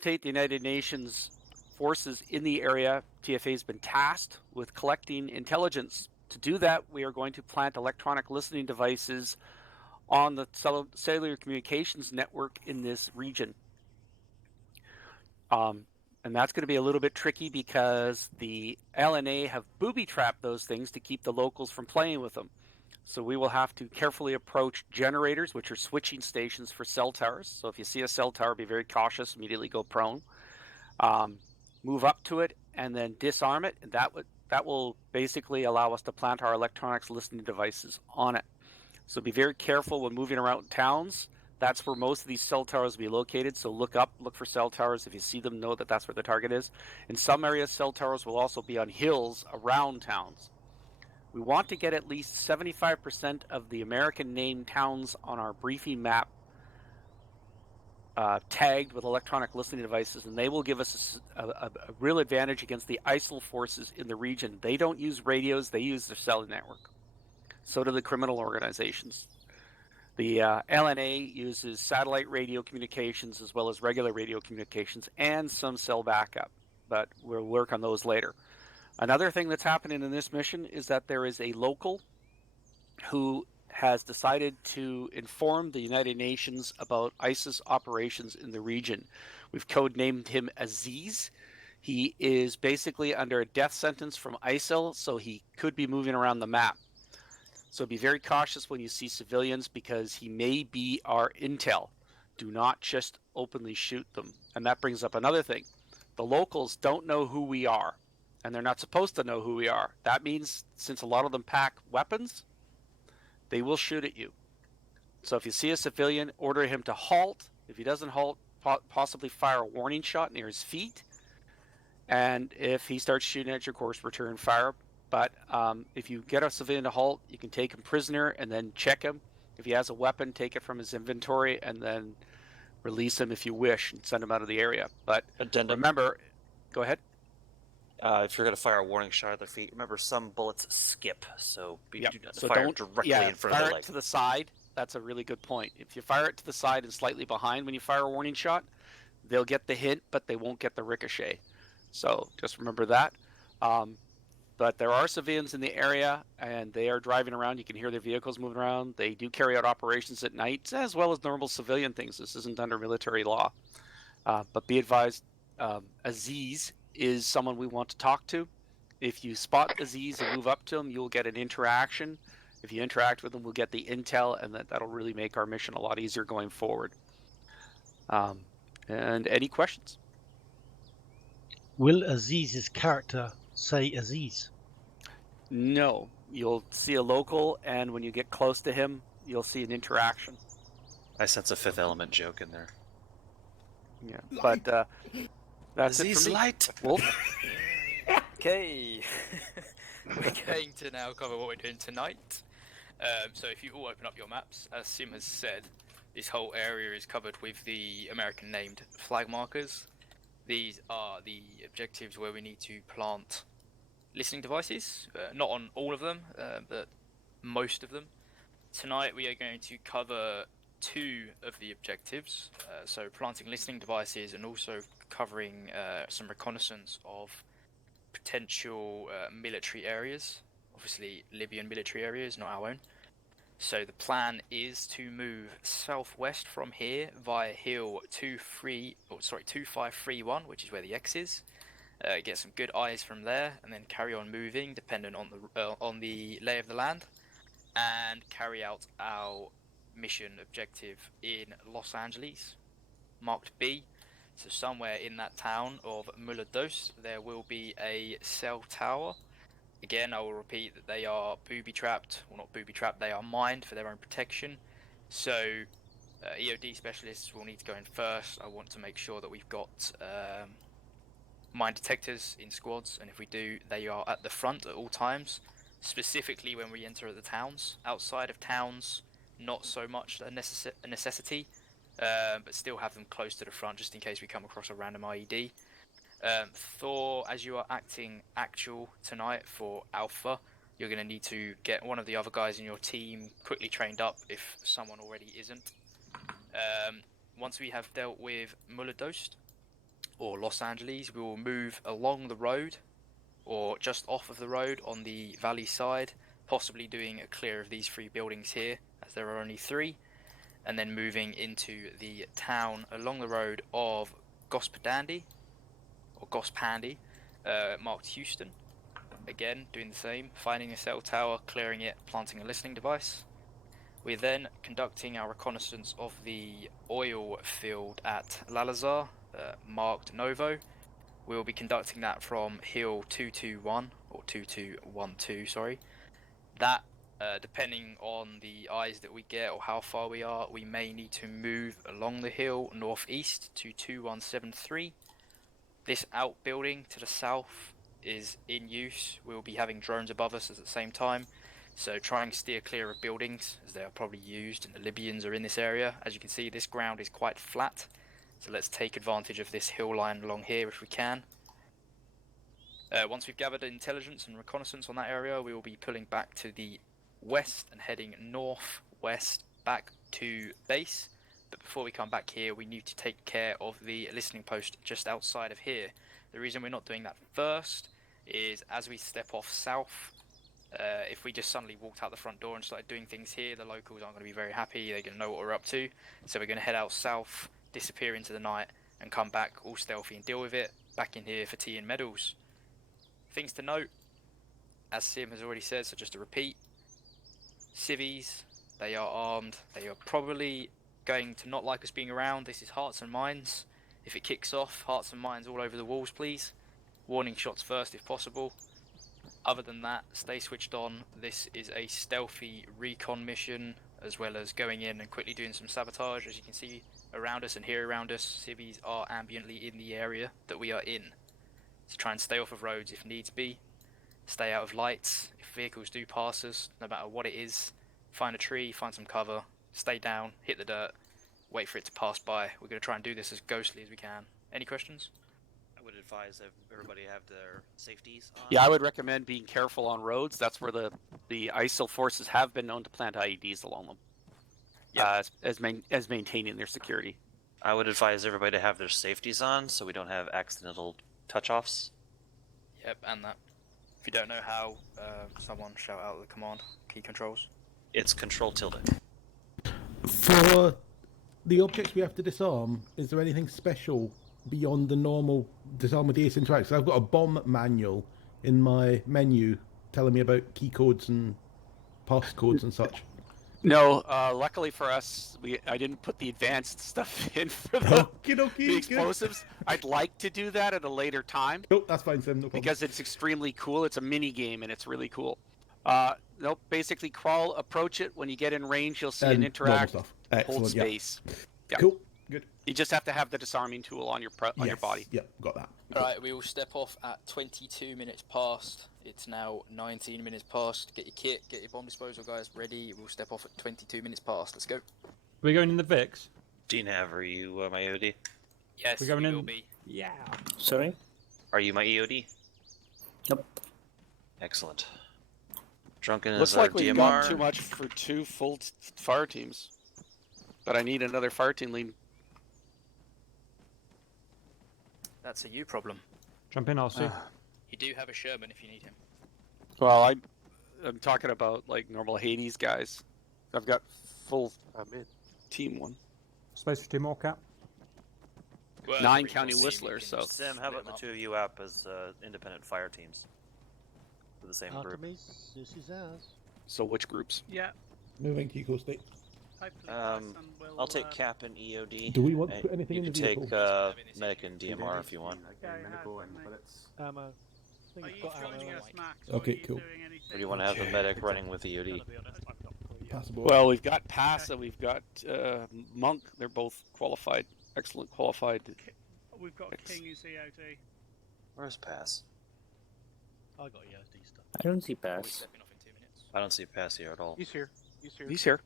facilitate the United Nations forces in the area, TFA has been tasked with collecting intelligence. To do that, we are going to plant electronic listening devices on the cellular communications network in this region. And that's going to be a little bit tricky because the LNA have booby-trapped those things to keep the locals from playing with them. So we will have to carefully approach generators, which are switching stations for cell towers. So if you see a cell tower, be very cautious, immediately go prone. Move up to it and then disarm it, and that will basically allow us to plant our electronics listening devices on it. So be very careful when moving around towns. That's where most of these cell towers will be located. So look for cell towers. If you see them, know that that's where the target is. In some areas, cell towers will also be on hills around towns. We want to get at least 75% of the American named towns on our briefing map tagged with electronic listening devices, and they will give us a real advantage against the ISIL forces in the region. They don't use radios, they use their cell network. So do the criminal organizations. The LNA uses satellite radio communications as well as regular radio communications and some cell backup, but we'll work on those later. Another thing that's happening in this mission is that there is a local who has decided to inform the United Nations about ISIS operations in the region. We've codenamed him Aziz. He is basically under a death sentence from ISIL, so he could be moving around the map. So be very cautious when you see civilians because he may be our intel. Do not just openly shoot them. And that brings up another thing. The locals don't know who we are, and they're not supposed to know who we are. That means since a lot of them pack weapons, they will shoot at you. So if you see a civilian, order him to halt. If he doesn't halt, possibly fire a warning shot near his feet. And if he starts shooting at you, of course, return fire. But if you get a civilian to halt, you can take him prisoner and then check him. If he has a weapon, take it from his inventory and then release him if you wish and send him out of the area. But Addendum. remember, go ahead. If you're going to fire a warning shot at their feet, remember some bullets skip, so do not fire directly in front of their leg. Fire it to the side. That's a really good point. If you fire it to the side and slightly behind when you fire a warning shot, they'll get the hint, but they won't get the ricochet. So just remember that. But there are civilians in the area, and they are driving around. You can hear their vehicles moving around. They do carry out operations at night, as well as normal civilian things. This isn't under military law. But be advised, Aziz is someone we want to talk to. If you spot Aziz and move up to him, you'll get an interaction. If you interact with him, we'll get the intel, and that'll really make our mission a lot easier going forward. And any questions? Will Aziz's character say Aziz? No. You'll see a local, and when you get close to him, you'll see an interaction. I sense a Fifth Element joke in there. Yeah, but that's Aziz it for me. Light. Wolf? Okay, we're going to now cover what we're doing tonight. So if you all open up your maps, as Sim has said, this whole area is covered with the American named flag markers. These are the objectives where we need to plant listening devices, not on all of them, but most of them. Tonight we are going to cover two of the objectives, so planting listening devices and also covering some reconnaissance of potential military areas, obviously Libyan military areas, not our own. So the plan is to move southwest from here via hill 2531, which is where the X is. Get some good eyes from there, and then carry on moving, dependent on the lay of the land, and carry out our mission objective in Los Angeles, marked B. So somewhere in that town of Mulados, there will be a cell tower. Again, I will repeat that they are booby-trapped, well not booby-trapped, they are mined for their own protection. So EOD specialists will need to go in first. I want to make sure that we've got mine detectors in squads, and if we do, they are at the front at all times, specifically when we enter the towns. Outside of towns, not so much a necessity. But still have them close to the front just in case we come across a random IED. Thor, as you are acting actual tonight for Alpha, you're going to need to get one of the other guys in your team quickly trained up if someone already isn't. Once we have dealt with Muladost, or Los Angeles, we will move along the road or just off of the road on the valley side, possibly doing a clear of these 3 buildings here, as there are only 3, and then moving into the town along the road of Gospodandy, or Gospandi, marked Houston. Again, doing the same, finding a cell tower, clearing it, planting a listening device. We're then conducting our reconnaissance of the oil field at Lalazar, marked Novo. We will be conducting that from Hill 221, or 2212, sorry. That, depending on the eyes that we get or how far we are, we may need to move along the hill northeast to 2173. This outbuilding to the south is in use. We'll be having drones above us at the same time, so try and steer clear of buildings as they are probably used and the Libyans are in this area. As you can see, this ground is quite flat, so let's take advantage of this hill line along here if we can. Once we've gathered intelligence and reconnaissance on that area, we will be pulling back to the west and heading northwest back to base. But before we come back here, we need to take care of the listening post just outside of here. The reason we're not doing that first is as we step off south, if we just suddenly walked out the front door and started doing things here, the locals aren't going to be very happy. They're going to know what we're up to. So we're going to head out south, disappear into the night, and come back all stealthy and deal with it. Back in here for tea and medals. Things to note, as Sim has already said, so just to repeat, civvies, they are armed. They are probably going to not like us being around. This is hearts and minds. If it kicks off, hearts and minds all over the walls, please. Warning shots first if possible. Other than that, stay switched on. This is a stealthy recon mission, as well as going in and quickly doing some sabotage. As you can see around us and here around us, civvies are ambiently in the area that we are in. So try and stay off of roads if needs be. Stay out of lights. If vehicles do pass us, no matter what it is, find a tree, find some cover, stay down, hit the dirt, wait for it to pass by. We're going to try and do this as ghostly as we can. Any questions? I would advise that everybody have their safeties on. Yeah, I would recommend being careful on roads. That's where the ISIL forces have been known to plant IEDs along them. Yeah, as maintaining their security. I would advise everybody to have their safeties on so we don't have accidental touch-offs. Yep, and that. If you don't know how, someone shout out the command, key controls. It's Control tilde. For the objects we have to disarm, is there anything special beyond the normal disarm with DS interacts? I've got a bomb manual in my menu telling me about key codes and passcodes and such. No, luckily for us, I didn't put the advanced stuff in for the explosives. I'd like to do that at a later time. Nope, that's fine, Sim. No problem. Because it's extremely cool. It's a mini game and it's really cool. Nope, basically crawl, approach it. When you get in range, you'll see an interact, hold space. Yeah. Cool, good. You just have to have the disarming tool on your your body. Yep, got that. Alright, we will step off at 22 minutes past. It's now 19 minutes past. Get your kit, get your bomb disposal guys ready. We'll step off at 22 minutes past. Let's go. We're going in the VIX? DNAV, are you my EOD? Yes, we're going in. will be. Yeah. Sorry? Are you my EOD? Nope. Excellent. Drunken Looks is like our we've DMR. got too much for 2 full fire teams. But I need another fire team lead. That's a you problem. Jump in, I'll see. You do have a Sherman if you need him. Well, I'm talking about like normal Hades guys. I've got full team 1. Space for 2 more, Cap. Well, 9 pretty county much Whistler, you can so. Sam, how about the two of you up as independent fire teams? For the same group. Artemis, this is ours. So which groups? Yeah. Moving to Eco State. I'll take Cap and EOD. Do we want to put anything you in the can vehicle? take Medic and DMR if you want. Ammo. Are you joining us, Max? Okay, cool. Or do you want to have the medic running with EOD? Passable. Well, we've got Pass and we've got Monk. They're both qualified, excellent qualified. We've got King who's EOD. Where's Pass? I got EOD stuff. I don't see We're pass. stepping off in 2 minutes. I don't see Pass here at all. He's here. He's here. He's here.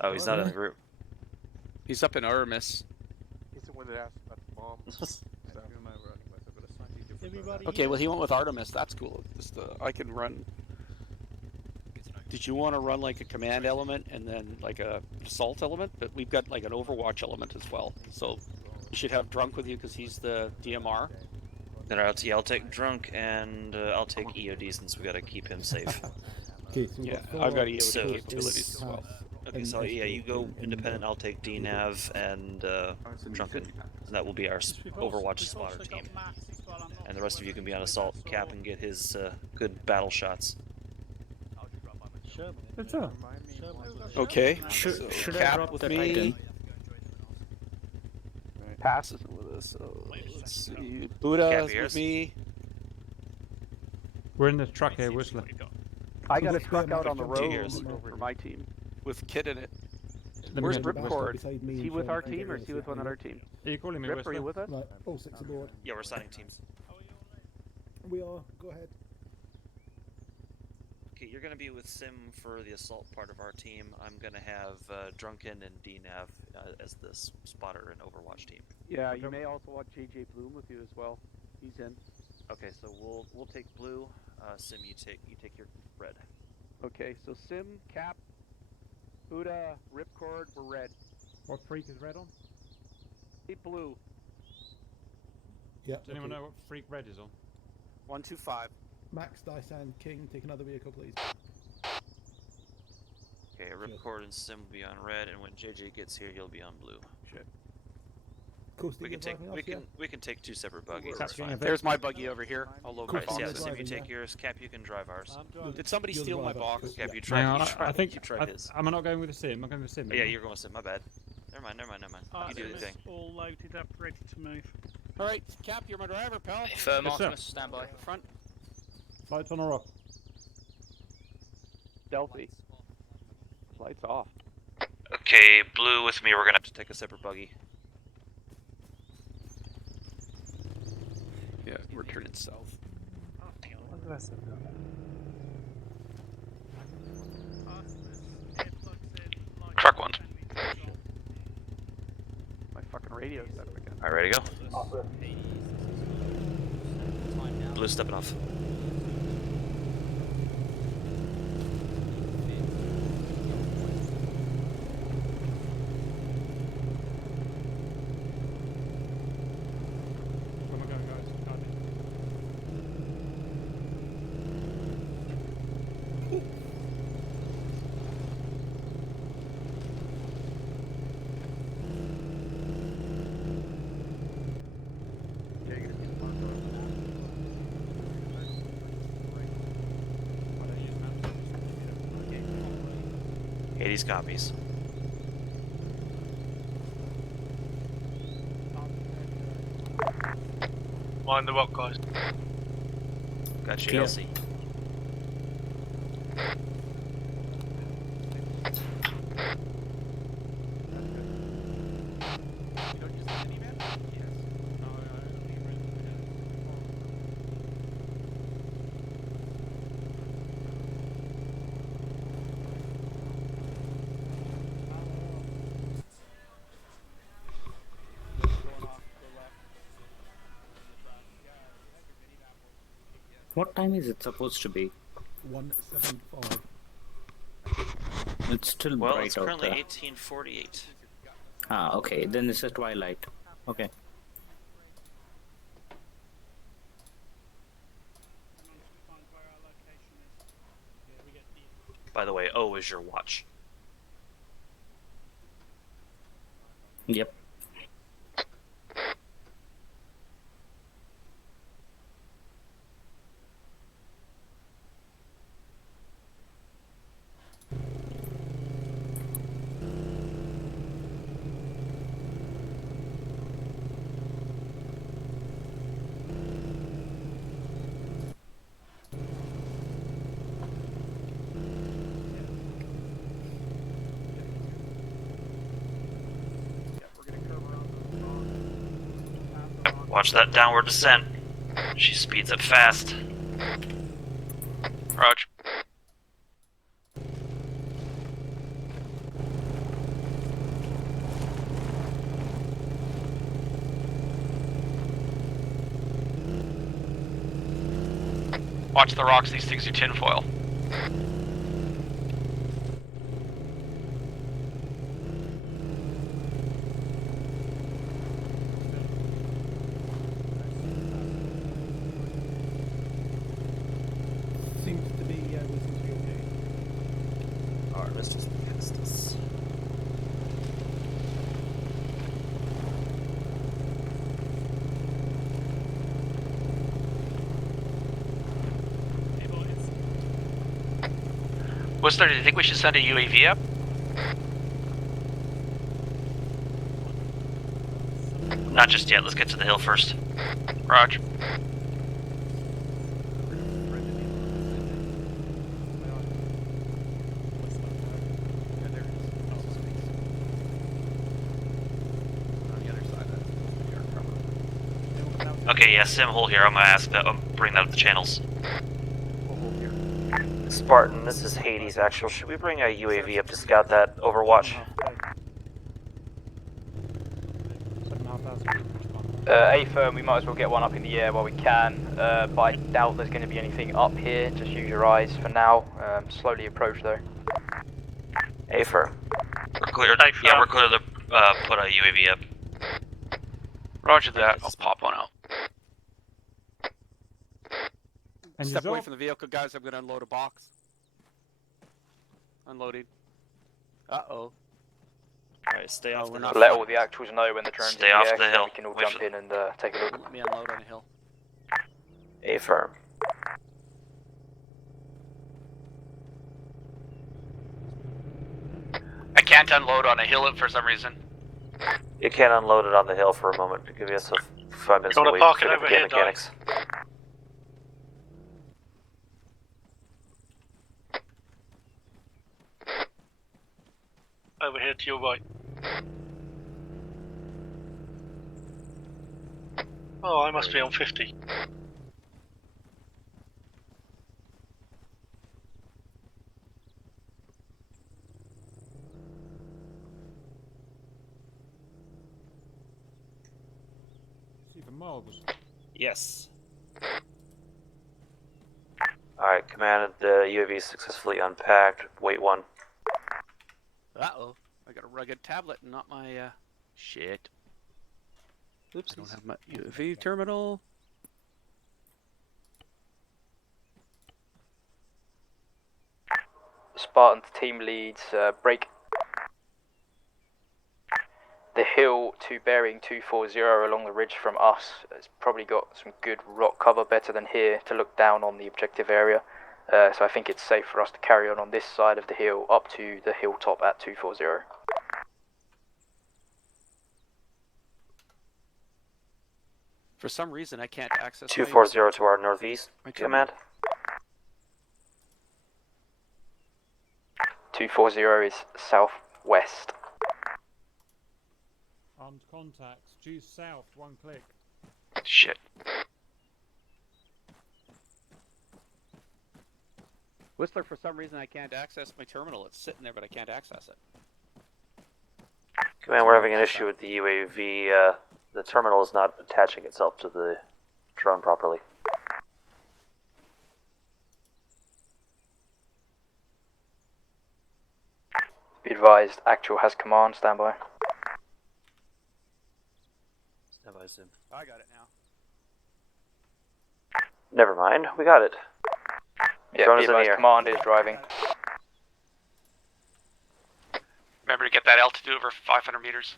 Oh, he's not in the group. He's up in Aramis. He's the one that asked about the bombs. Everybody Okay, well he went with Artemis. That's cool. Just I can run. Good to know. Did you want to run like a command element and then like a assault element? But we've got like an Overwatch element as well. So You should have Drunk with you because he's the DMR. Then I'll take Drunk and I'll take EOD since we gotta keep him safe. Okay, so Yeah, four I've got EOD So- capabilities as well. Okay, so yeah, you go independent. I'll take DNAV and Drunken, and that will be our Overwatch spotter team. And the rest of you can be on assault. Cap and get his good battle shots. Sherman. Okay. Should, so should I Cap drop with the me. Titan? Pass isn't with us. So let's see. Buddha is with me. We're in the truck here, Whistler. I got a Look, truck there, out on the Mike, road years. for my team. With Kid in it. Let me Where's get- Ripcord? beside me Is and he with Sean our can team get or rid is of he with that one of our anyway. team? Are you calling me Rip, are you Whistler? with us? Right, all six aboard. Yeah, we're assigning teams. We are. Go ahead. Okay, you're gonna be with Sim for the assault part of our team. I'm gonna have Drunken and DNAV as this spotter and Overwatch team. Yeah, you may also want JJ Bloom with you as well. He's in. Okay, so we'll take blue. Sim, you take your red. Okay, so Sim, Cap, Buddha, Ripcord, we're red. What freak is red on? Hey, blue. Yeah. Does anyone know what freak red is on? 125. Max, Dyson, King, take another vehicle, please. Okay, Ripcord and Sim will be on red, and when JJ gets here, he'll be on blue. Shit. Cool, We can take we can take two separate buggies. That's Capturing fine. a Vic. There's my buggy over here. I'll load Cool. my Alright, so yeah, boxes. Sim, you Driving, take yours. Cap, you can drive ours. Did somebody You're the steal my driver. box? Cap, you Hang tried. on, You tried. I think you tried his. am I not going with the sim? I'm going with the sim. Oh, yeah, you're going with Sim. My bad. Never mind. You do the thing. All loaded up, ready to move. All right, Cap, you're my driver, pal. Affirm, Yes, sir. Artemis, stand by. Front. Lights on or off? Stealthy. Lights off. Okay, blue with me. We're gonna have to take a separate buggy. Yeah, we're turning south. Truck one. My fucking radio's set up again. Alright, ready to go. Blue stepping off. Where am I going, guys? Okay, 80s copies. Mind the rock, guys. Got you, Clear. Elsie. What time is it supposed to be? 175. It's still Well, bright it's out currently there. 1848. Ah, okay. Then it's a twilight. Okay. By the way, O is your watch. Yep. Watch that downward descent. She speeds up fast. Roger. Watch the rocks, these things are tinfoil. Artemis just passed us. Whistler, do you think we should send a UAV up? Not just yet. Let's get to the hill first. Roger. Okay, yeah, sim hole here. I'm gonna ask that. Bring that up the channels. Spartan, this is Hades. Actual, should we bring a UAV up to scout that Overwatch? 7,500. A firm, we might as well get one up in the air while we can, but I doubt there's going to be anything up here. Just use your eyes for now. Slowly approach though. A firm. We're clear. Yeah, we're clear to put a UAV up. Roger that. I'll pop one out. And Step away from the vehicle, guys. I'm going to unload a box. Unloading. Uh-oh. Alright, stay off the hill. Let all the actuals know when the drone's Stay in off the air, the so hill. we can all Wait jump in and take a look. Let me unload on a hill. A firm. I can't unload on a hill for some reason. You can't unload it on the hill for a moment to give us a 5 minutes You wanna to wait park for it the over game here, mechanics. Over here to your right. Oh, I must be on 50. Even miles. Yes. Alright, command, the UAV successfully unpacked. Wait 1. Uh-oh. I got a rugged tablet and not my, shit. Oops, I don't have my UAV terminal. Spartan team leads, break. The hill to bearing 240 along the ridge from us has probably got some good rock cover, better than here, to look down on the objective area. So I think it's safe for us to carry on this side of the hill up to the hilltop at 240. For some reason, I can't access 240 to our northeast, command. 240 is southwest. Armed contacts. Due south. 1 click. Shit. Whistler, for some reason, I can't access my terminal. It's sitting there, but I can't access it. Command, we're having an issue with the UAV. The terminal is not attaching itself to the drone properly. Be advised, actual has command, stand by. Stand by, Sim. I got it now. Never mind, we got it. Yeah, Drone be is in the advised, air. command is driving. Remember to get that altitude over 500 meters.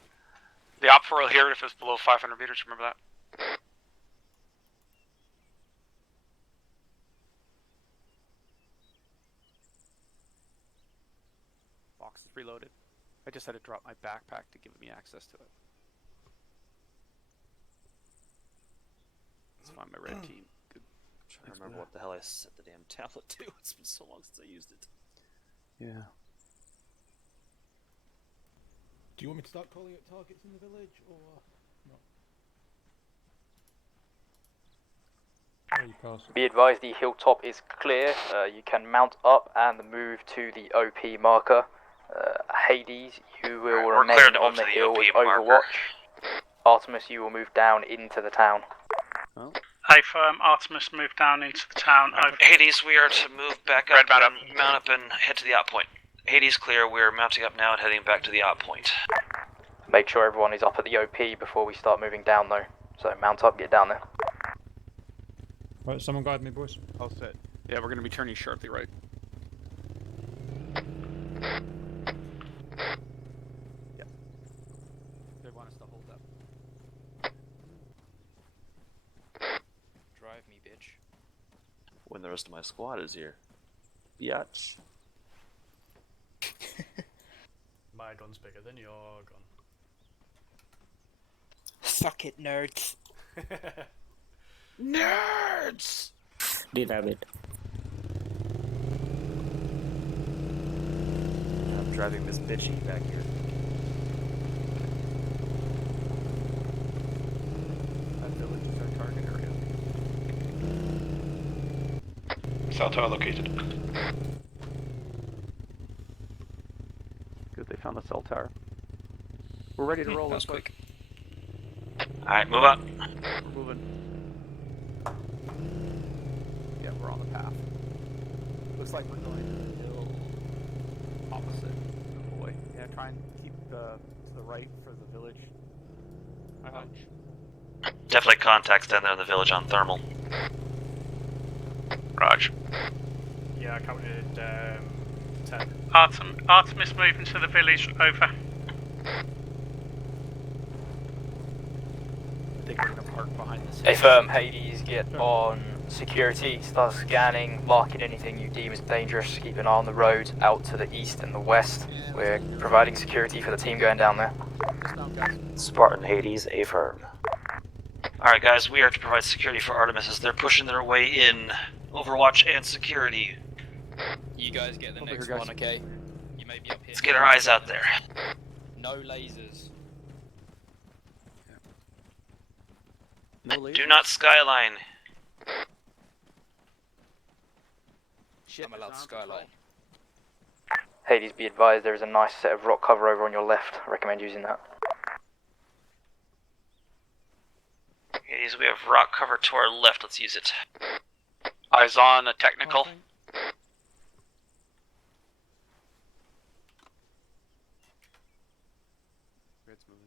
The op 4 will hear it if it's below 500 meters, remember that? Box is reloaded. I just had to drop my backpack to give me access to it. Let's find my red team. Good. I'm trying to remember what the hell I set the damn tablet to. It's been so long since I used it. Yeah. Do you want me to start calling up targets in the village, or not? There you pass. Be advised, the hilltop is clear. You can mount up and move to the OP marker. Hades, you will We're remain clear to on move the to the hill OP with marker. Overwatch. Artemis, you will move down into the town. Hey firm, Artemis moved down into the town. Hades, we are to move back up, Red mount up. and mount up and head to the op point. Hades clear, we're mounting up now and heading back to the op point. Make sure everyone is up at the OP before we start moving down though. So mount up, get down there. Right, someone guide me, boys. All set. Yeah, we're going to be turning sharply right. Yep. They want us to hold up. Drive me, bitch. When the rest of my squad is here. Biatch. My gun's bigger than your gun. Suck it, nerds. Nerds! Did have it. I'm driving Miss Bitchy back here. That village is our target area. Cell tower located. Good, they found the cell tower. We're ready to roll. That was quick. Alright, move up. We're moving. Yeah, we're on the path. Looks like we're going to the hill opposite of the way. Yeah, try and keep to the right for the village. Definitely contacts down there in the village on thermal. Raj. Yeah, I counted 10. Artemis moving to the village, over. I think we're going to park behind this Hey, hill. Hades, get on security, start scanning, marking anything you deem as dangerous, keep an eye on the road out to the east and the west. We're providing security for the team going down there. Spartan Hades, affirm. Alright guys, we are to provide security for Artemis as they're pushing their way in. Overwatch and security. You guys get the Over next here, guys. one, okay? You may be up here. Let's get our eyes out there. No lasers. No lasers? Do not skyline. I'm allowed skyline. Hades, be advised, there is a nice set of rock cover over on your left. I recommend using that. Hades, we have rock cover to our left. Let's use it. Eyes on a technical. Red's moving.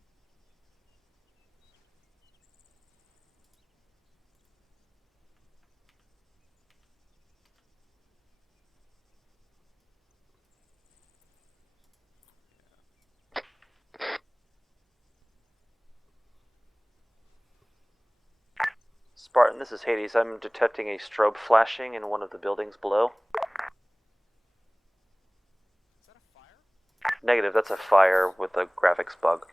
Spartan, this is Hades. I'm detecting a strobe flashing in one of the buildings below. Is that a fire? Negative, that's a fire with a graphics bug.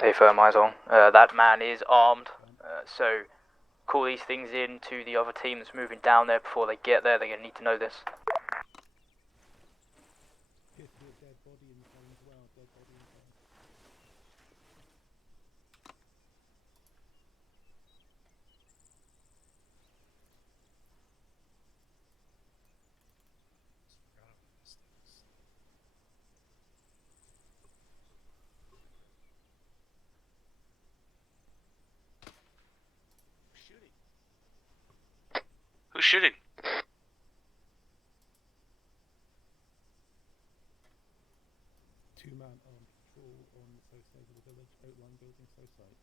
Hey, firm eyes on. That man is armed, so call these things in to the other team that's moving down there before they get there. They're going to need to know this. Who's shooting? Two-man armed patrol on the south side of the village, outline building south side.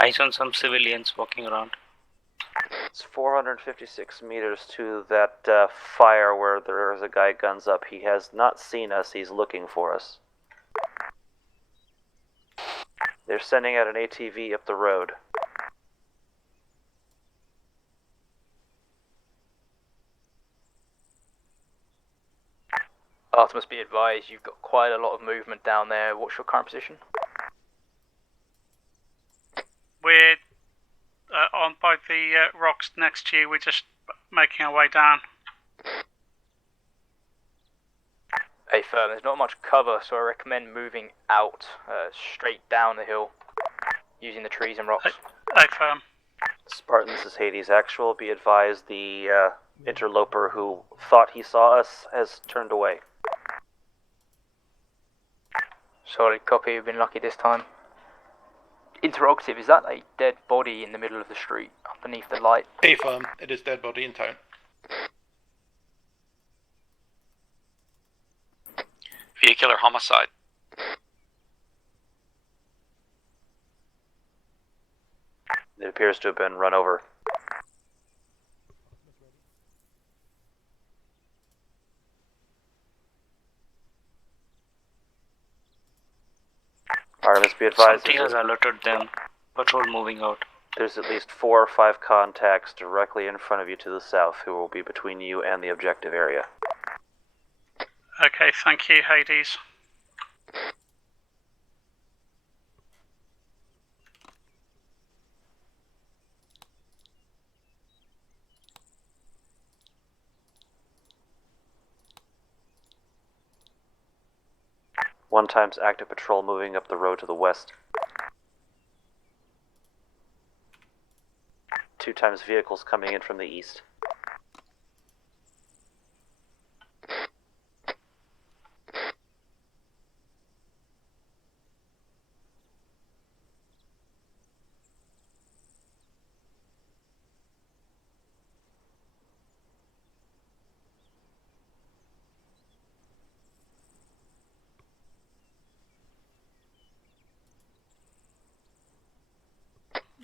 Eyes on some civilians walking around. It's 456 meters to that fire where there is a guy guns up. He has not seen us. He's looking for us. They're sending out an ATV up the road. Artemis, be advised, you've got quite a lot of movement down there. What's your current position? We're on by the rocks next to you. We're just making our way down. Hey, firm, there's not much cover, so I recommend moving out, straight down the hill, using the trees and rocks. Hey, firm. Spartan, this is Hades Actual. Be advised, the interloper who thought he saw us has turned away. Solid copy, you've been lucky this time. Interrogative, is that a dead body in the middle of the street, underneath the light? A firm, it is dead body in town. Vehicular homicide. It appears to have been run over. Artemis, be advised. Something has alerted them. Patrol moving out. There's at least 4 or 5 contacts directly in front of you to the south who will be between you and the objective area. Okay, thank you, Hades. One times active patrol moving up the road to the west. 2 times vehicles coming in from the east.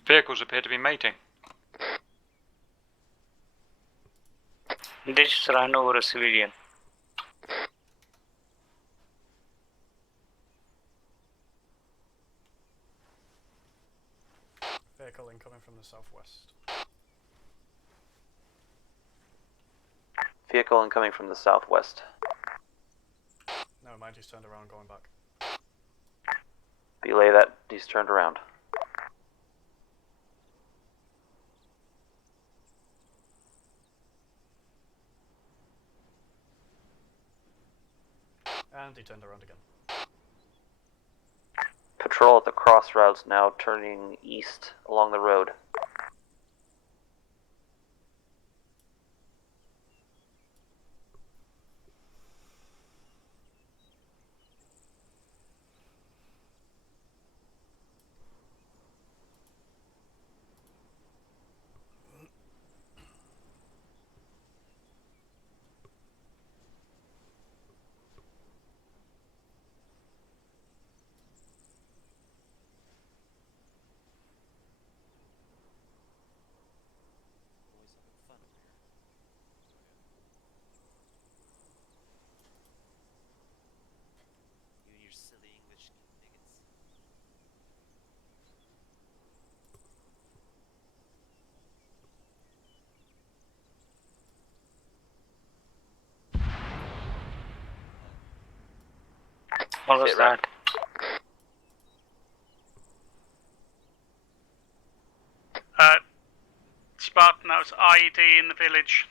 Vehicles appear to be mating. They just ran over a civilian. Vehicle incoming from the southwest. Vehicle incoming from the southwest. Never mind, he's turned around going back. Belay that, he's turned around. And he turned around again. Patrol at the crossroads now turning east along the road. What was that? Spartan, that was IED in the village.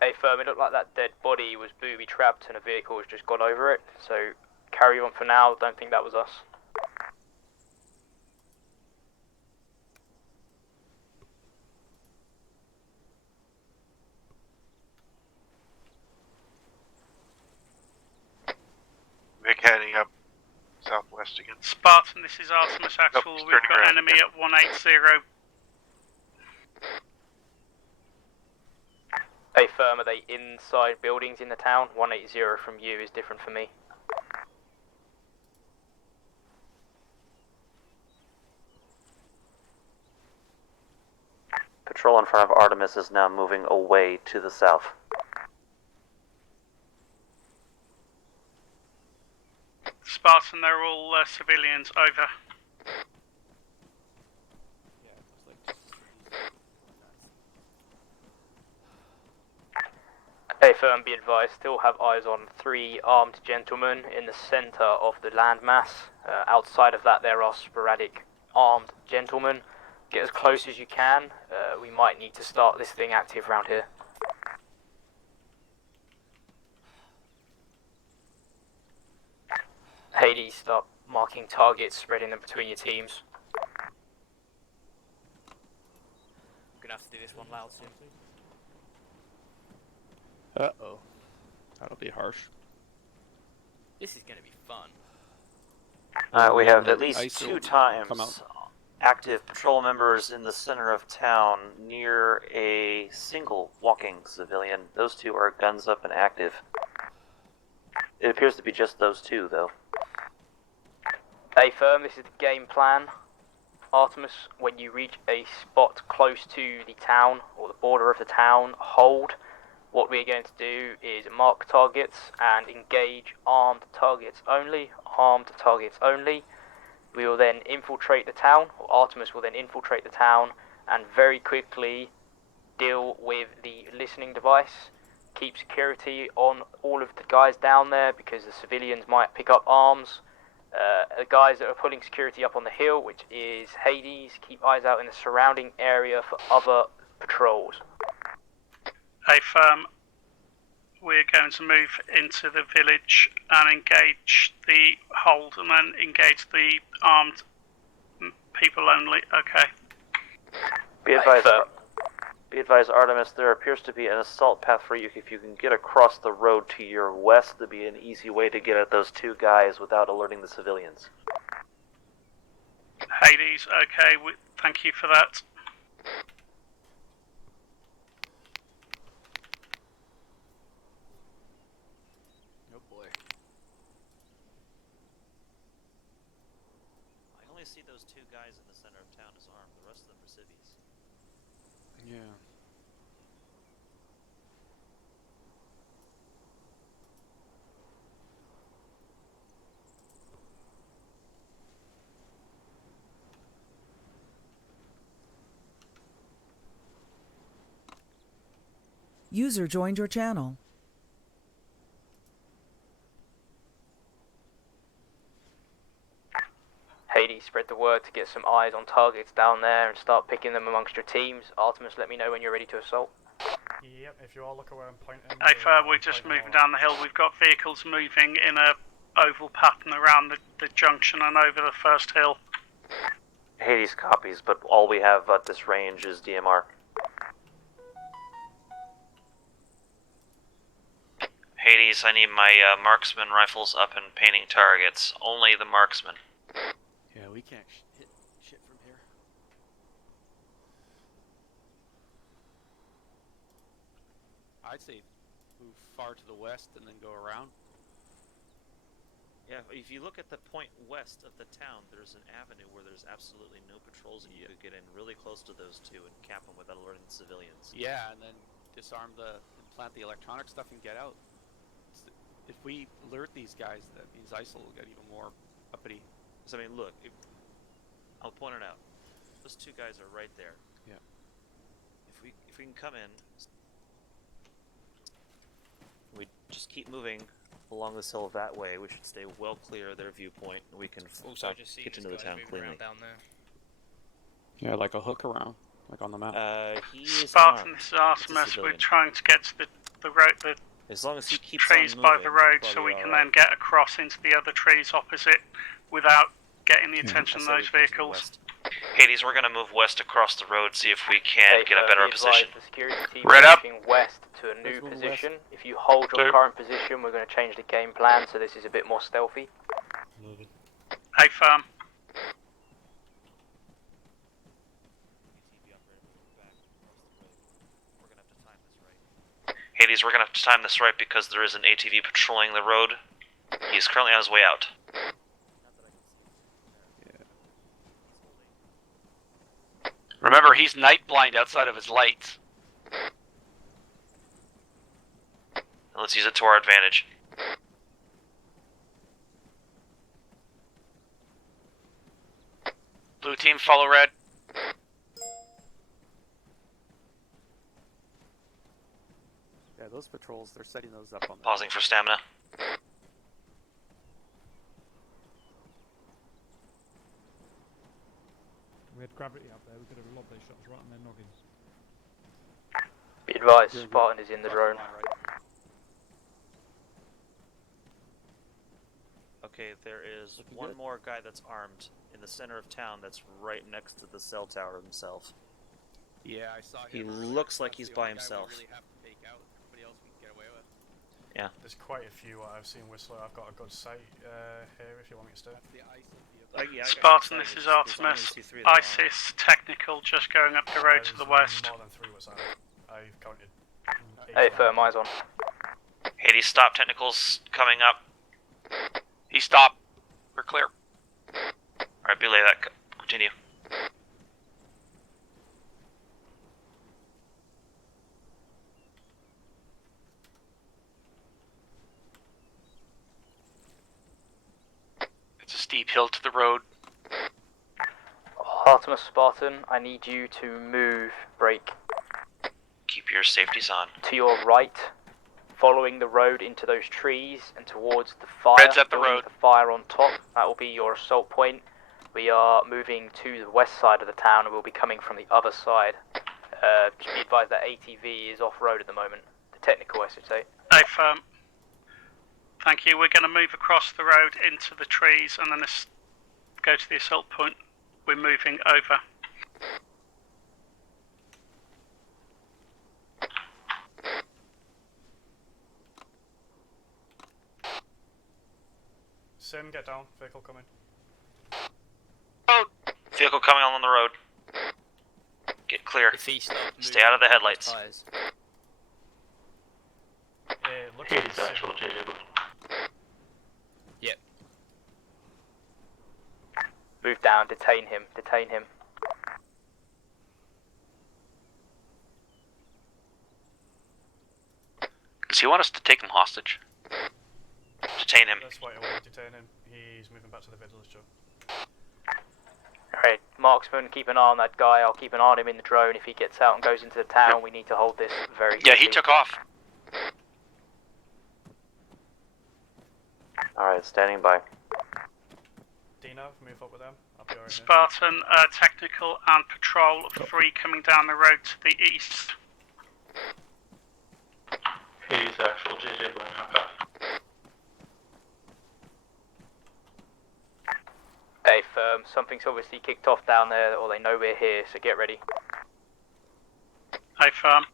Hey, firm, it looked like that dead body was booby trapped and a vehicle has just gone over it, so carry on for now, don't think that was us. Vic heading up southwest again. Spartan, this is Artemis Actual. Nope, We've got around enemy again. at 180. Hey, firm, are they inside buildings in the town? 180 from you is different for me. Patrol in front of Artemis is now moving away to the south. Spartan, they're all civilians, over. Hey, firm, be advised, still have eyes on 3 armed gentlemen in the centre of the landmass. Outside of that, there are sporadic armed gentlemen. Get as close as you can. We might need to start this thing active around here. Hades, start marking targets, spreading them between your teams. Gonna have to do this one loud soon. Uh-oh. That'll be harsh. This is gonna be fun. We have at least ISIL 2 come out. times active patrol members in the center of town near a single walking civilian. Those 2 are guns up and active. It appears to be just those two, though. Hey firm, this is the game plan. Artemis, when you reach a spot close to the town, or the border of the town, hold. What we're going to do is mark targets and engage armed targets only. Armed targets only. We will then infiltrate the town, or Artemis will then infiltrate the town, and very quickly deal with the listening device. Keep security on all of the guys down there, because the civilians might pick up arms. The guys that are pulling security up on the hill, which is Hades, keep eyes out in the surrounding area for other patrols. Hey firm, we're going to move into the village and engage the hold, and then engage the armed people only. Okay. Be advised, Artemis, there appears to be an assault path for you. If you can get across the road to your west, there'd be an easy way to get at those two guys without alerting the civilians. Hades, okay, thank you for that. Oh boy. I only see those two guys in the center of town as armed. The rest of them are civvies. Yeah. User joined your channel. Hades, spread the word to get some eyes on targets down there and start picking them amongst your teams. Artemis, let me know when you're ready to assault. Yep, if you all look at where I'm pointing. Hey firm, we're just moving down the hill. We've got vehicles moving in a oval pattern around the junction and over the first hill. Hades copies, but all we have at this range is DMR. Hades, I need my marksman rifles up and painting targets. Only the marksman. Yeah, we can't hit shit from here. I'd say move far to the west and then go around. Yeah, if you look at the point west of the town, there's an avenue where there's absolutely no patrols, and you could get in really close to those two and cap them without alerting the civilians. Yeah, and then disarm and plant the electronic stuff and get out. If we alert these guys, that means ISIL will get even more uppity. So, I mean, look, I'll point it out. Those two guys are right there. Yeah. If we can come in, we just keep moving along this hill that way. We should stay well clear of their viewpoint, and we can get into the town cleanly. Down there. Yeah, like a hook around, like on the map. He is Spartan, armed. this is Artemis. We're trying to get to the road, the as long as he keeps trees on by moving, the road, we're so we probably can all then get across into the other trees opposite without getting the attention of those vehicles. Hades, we're gonna move west across the road, see if we can get a better position. The security team Right is up. moving west to a new position. If you hold your current position, we're going to change the game plan, so this is a bit more stealthy. Hey firm. Hades, we're gonna have to time this right because there is an ATV patrolling the road. He's currently on his way out. Remember, he's night blind outside of his lights. Let's use it to our advantage. Blue team, follow red. Yeah, those patrols, they're setting those up on the... Pausing for stamina. We had gravity up there, we could have lobbed those shots right on their noggins. Be advised, Spartan is in the drone. Okay, there is one more guy that's armed in the center of town that's right next to the cell tower himself. Yeah, I saw him. He looks like he's by himself. Yeah. There's quite a few I've seen Whistler. I've got a good sight here if you want me to stay. Spartan, this is Artemis. ISIS technical, just going up the road to the west. More than 3 was that? I counted. Hey, firm, eyes on. Hades, stop technicals coming up. He stopped. We're clear. Alright, belay that. Continue. It's a steep hill to the road. Artemis Spartan, I need you to move, brake. Keep your safeties on. To your right, following the road into those trees and towards the fire. Red's at the road. The fire on top, that will be your assault point. We are moving to the west side of the town and we'll be coming from the other side. Just be advised that ATV is off-road at the moment. The technical, I should say. Affirm. Thank you. We're going to move across the road into the trees and then go to the assault point. We're moving over. Sim, get down. Vehicle coming. Vehicle coming along the road. Get clear. Stay out of the headlights. Looks like actual Yep. Move down, detain him, Does he want us to take him hostage? Detain him. That's why I want to detain him. He's moving back to the village, Joe. Alright, marksman, keep an eye on that guy. I'll keep an eye on him in the drone. If he gets out and goes into the town, we need to hold this very Yeah, he quickly. took off. Alright, standing by. Dino, move up with them. I'll be alright. Spartan, technical and patrol of 3 coming down the road to the east. He's actual JJ Blue. Hey, firm, something's obviously kicked off down there, or they know we're here, so get ready. Hey, firm.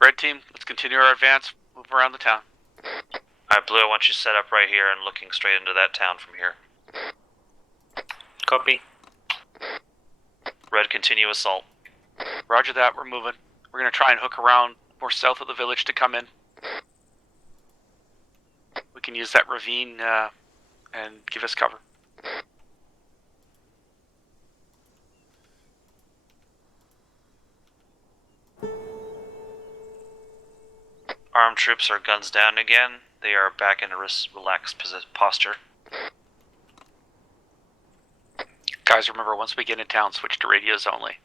Red team, let's continue our advance. Move around the town. Alright, Blue, I want you set up right here and looking straight into that town from here. Copy. Red, continue assault. Roger that, we're moving. We're going to try and hook around more south of the village to come in. We can use that ravine and give us cover. Armed troops are guns down again. They are back in a relaxed posture. Guys, remember, once we get in town, switch to radios only.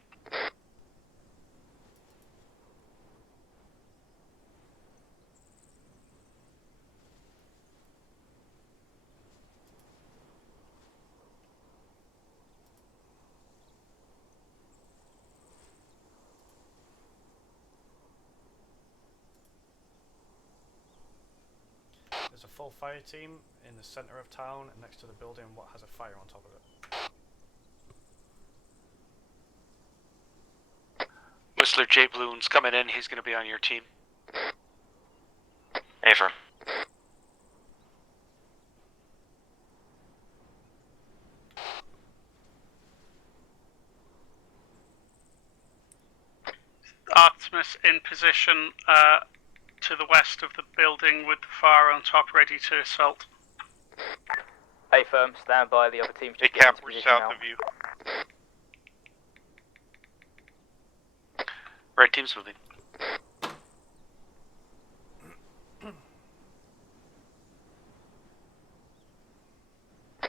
There's a full fire team in the centre of town next to the building what has a fire on top of it. Whistler J. Bloom's coming in. He's going to be on your team. Affirm. Artemis in position to the west of the building with the fire on top, ready to assault. Hey, firm, stand by. The other team's Hey, just getting Cap, into we're position south now. of you. Red team's moving.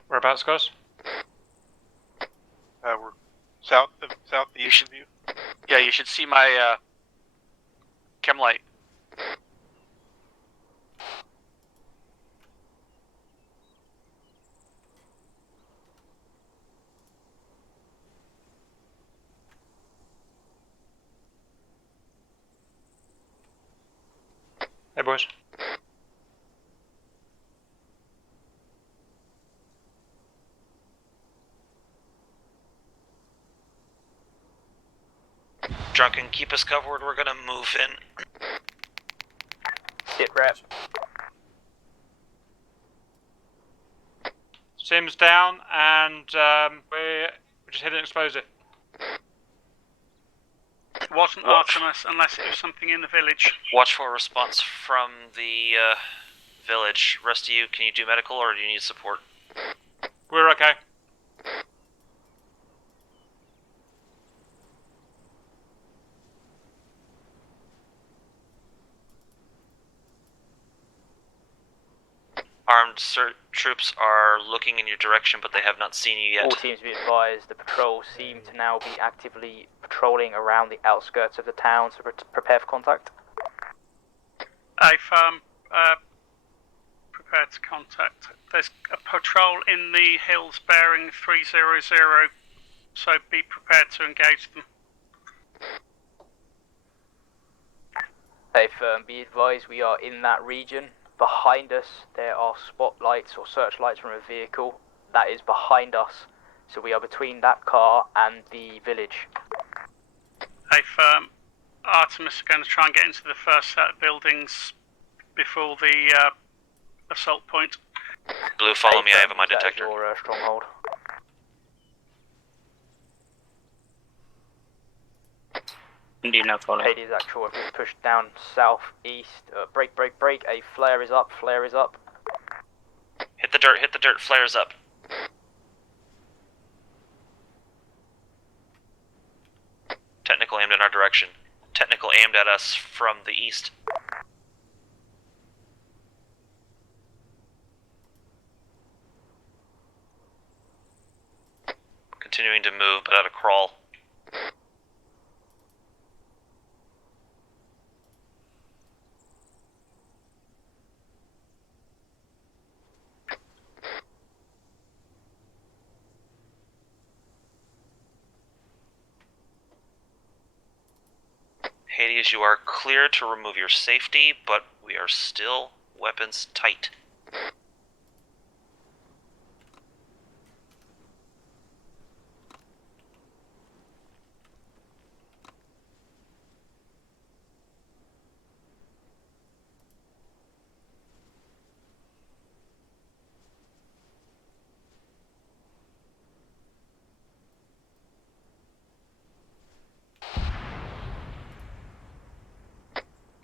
Whereabouts, guys? We're southeast of you. Yeah, you should see my chem light. Hey, boys. Drunken, keep us covered. We're gonna move in. Sit rep. Sim's down, and we're just hitting explosive. It wasn't Artemis unless it was something in the village. Watch for a response from the village. Rest of you, can you do medical or do you need support? We're okay. Armed troops are looking in your direction, but they have not seen you yet. All teams be advised, the patrols seem to now be actively patrolling around the outskirts of the town, so prepare for contact. I've prepared to contact. There's a patrol in the hills bearing 300, so be prepared to engage them. Be advised, we are in that region. Behind us, there are spotlights or searchlights from a vehicle. That is behind us, so we are between that car and the village. Artemis is going to try and get into the first set of buildings before the assault point. Blue, follow me, I have my detector. Your stronghold. Indeed, not following. Hades actual have just pushed down southeast. Break. A flare is up. Hit the dirt, flares up. Technical aimed in our direction. Technical aimed at us from the east. Continuing to move, but at a crawl. Hades, you are clear to remove your safety, but we are still weapons tight.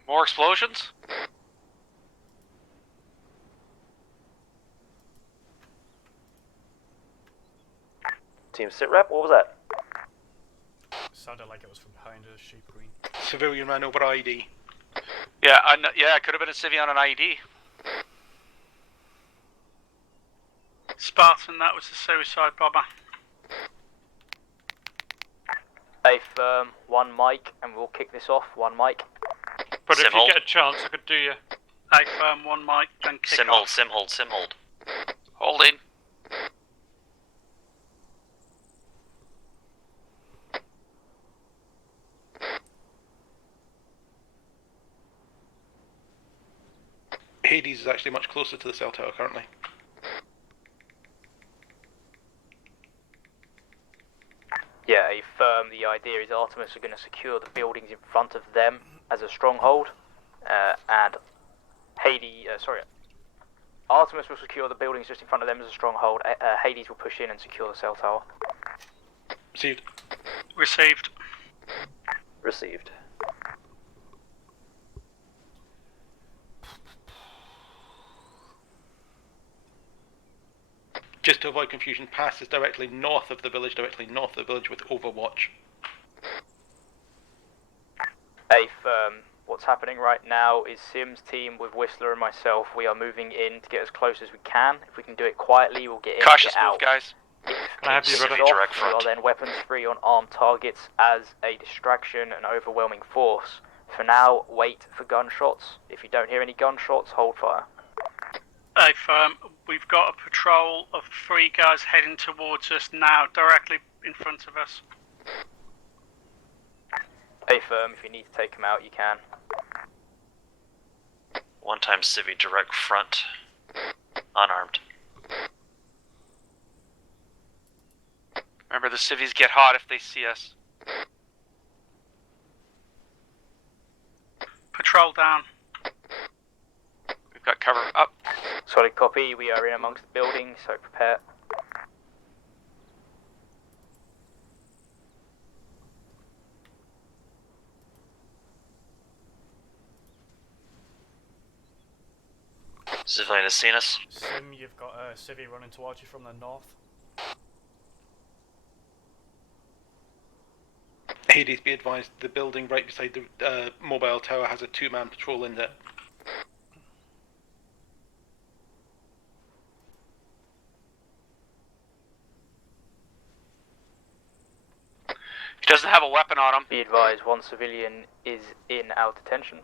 More explosions? Team sit rep, what was that? Sounded like it was from behind us, Sheep Queen. Civilian ran over ID. Yeah, it could have been a civvy on an IED. Spartan, that was a suicide bomber. A firm, one mic, and we'll kick this off. One mic. But if you Simhold. get a chance, I could do you. A firm, one mic, then kick Sim hold, off. sim hold, sim hold. Holding. Hades is actually much closer to the cell tower currently. Yeah, a firm. The idea is Artemis are going to secure the buildings in front of them as a stronghold, and Artemis will secure the buildings just in front of them as a stronghold. Hades will push in and secure the cell tower. Received. Received. Received. Just to avoid confusion, pass is directly north of the village with Overwatch. A firm. What's happening right now is Sim's team with Whistler and myself. We are moving in to get as close as we can. If we can do it quietly, we'll get in Cautious and get move, out. guys. If Can I have you, it's brother? off, Direct we front. are then weapons free on armed targets as a distraction and overwhelming force. For now, wait for gunshots. If you don't hear any gunshots, hold fire. A firm, we've got a patrol of 3 guys heading towards us now, directly in front of us. A firm, if you need to take them out, you can. One time civvy direct front. Unarmed. Remember, the civvies get hot if they see us. Patrol down. We've got cover up. Solid copy, we are in amongst the buildings, so prepare. Civilian has seen us. Sim, you've got a civvy running towards you from the north. Hades, be advised, the building right beside the mobile tower has a 2-man patrol in there. He doesn't have a weapon on him. Be advised, one civilian is in our detention.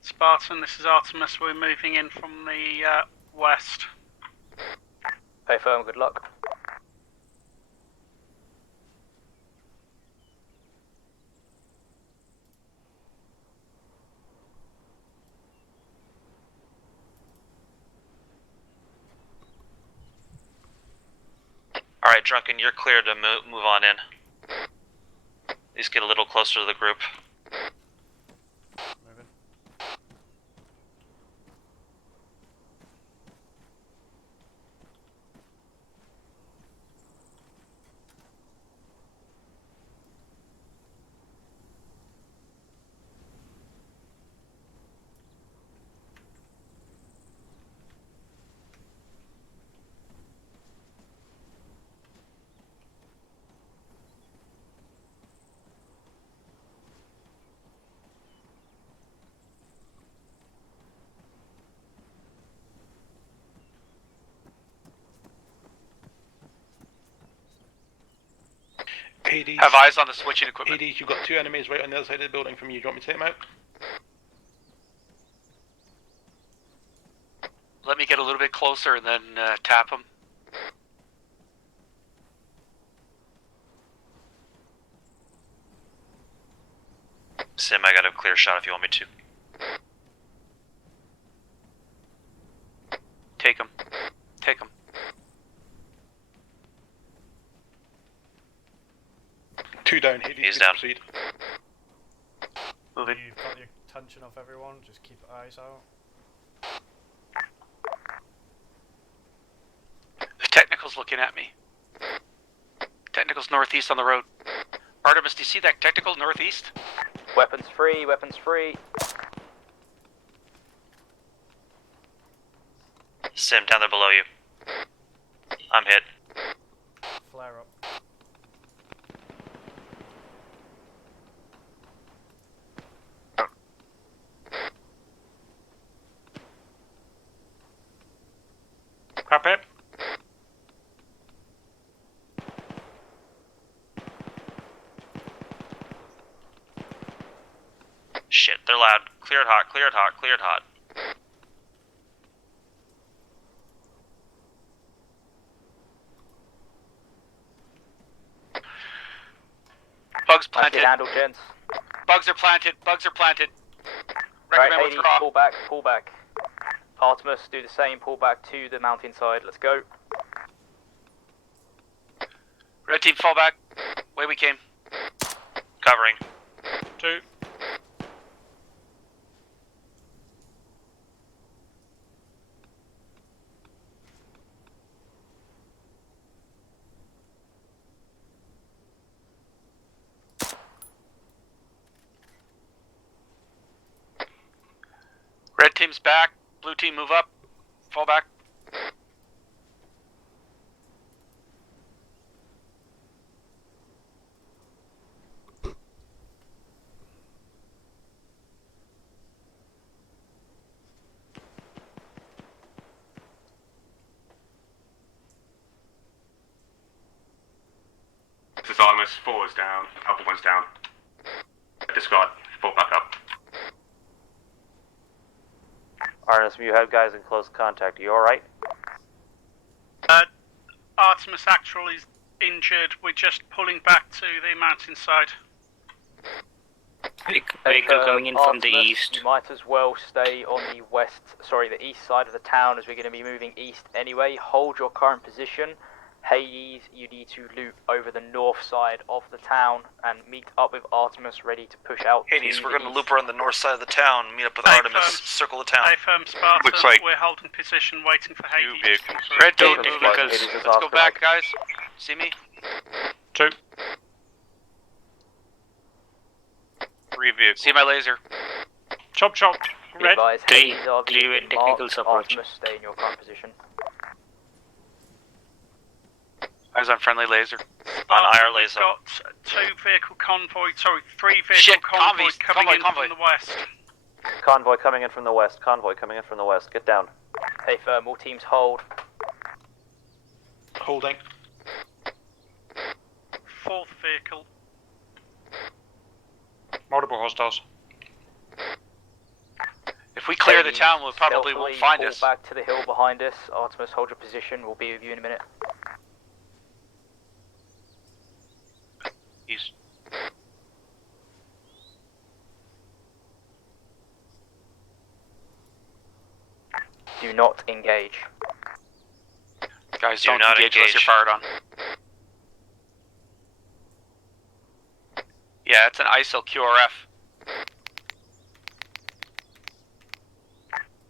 Spartan, this is Artemis. We're moving in from the west. Hey firm, good luck. Alright, Drunken, you're clear to move on in. At least get a little closer to the group. Moving. Hades, Have eyes on the switching equipment. Hades, you've got 2 enemies right on the other side of the building from you. Do you want me to take them out? Let me get a little bit closer and then tap him. Sim, I got a clear shot if you want me to. Take him. Take him. Two down, Hades. He's down. Proceed. Moving. You've got the attention of everyone, just keep eyes out. The technical's looking at me. Technical's northeast on the road. Artemis, do you see that technical northeast? Weapons free, weapons free. Sim, down there below you. I'm hit. Flare up. Crap it. Shit, they're loud. Clear it hot, clear it hot, clear it hot. Bugs planted. Handle, gents. Bugs are planted. Bugs are planted. Right, Recommend Hades, withdraw. pull back, pull back. Artemis, do the same, pull back to the mountain side. Let's go. Red team, fall back. Way we came. Covering. 2. Red team's back. Blue team, move up. Fall back. This is Artemis. 4 is down. Upper one's down. Discard. Fall back up. Artemis, you have guys in close contact. Are you alright? Artemis Actual is injured. We're just pulling back to the mountainside. Vehicle coming in from the Artemis, east. You might as well stay on the west, sorry, the east side of the town, as we're going to be moving east anyway. Hold your current position Hades, you need to loop over the north side of the town and meet up with Artemis, ready to push out. Hades, to we're the going to east. look around the north side of the town, meet up with Artemis, circle the town. Spartan, Looks like we're holding position, waiting for Hades. vehicles. Red, don't Hades move is because Hades is let's go Oscar back, Mike. guys. See me? 2. 3 vehicles. See my laser? Chop chop. Be advised, Hades RV clear has and been technical marked. support. Artemis, stay in your current position. Eyes on friendly laser. On IR We've laser. got 3 vehicle convoy Shit, convoy convoys, coming in convoy. from the west. Convoy coming in from the west. Convoy coming in from the west. Get down. Hey, firm, all teams hold. Holding. 4th vehicle. Multiple hostiles. If we clear the Hades, town, we probably won't stealthily find pull us. back to the hill behind us. Artemis, hold your position. We'll be with you in a minute. East. Do not engage. Guys, Do don't not engage unless you're engage. fired on. Yeah, it's an ISIL QRF.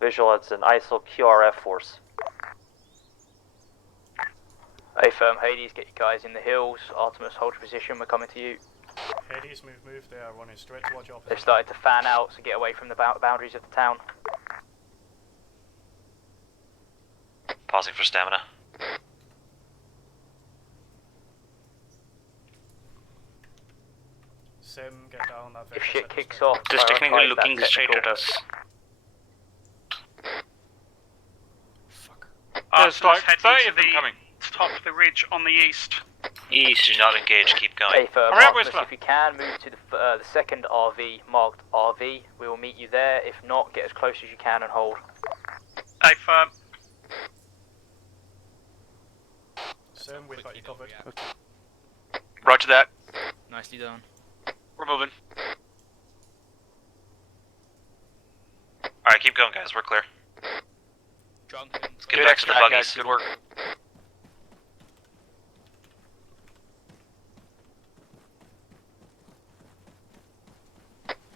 Visual, it's an ISIL QRF force. Hey, firm, Hades, get you guys in the hills. Artemis, hold your position. We're coming to you. Hades, move. They are running straight towards your They've position. started to fan out, so get away from the boundaries of the town. Pausing for stamina. Sim, get down. That If vehicle shit set us kicks straight. off, Just technically prioritise looking that straight technical. at us. Artemis, like heading 30 to of them the coming. top of the ridge on the east. East. Do not engage. Keep going. Hey, firm, Hurry up, Artemis, Whistler. if you can, move to the second RV, marked RV. We will meet you there. If not, get as close as you can and hold. Hey, firm. Sim, we've got you covered. Roger that. Nicely done. We're moving. Alright, keep going, guys. We're clear. Drunken. Let's get Good back to the extract, buggies. guys. Good work.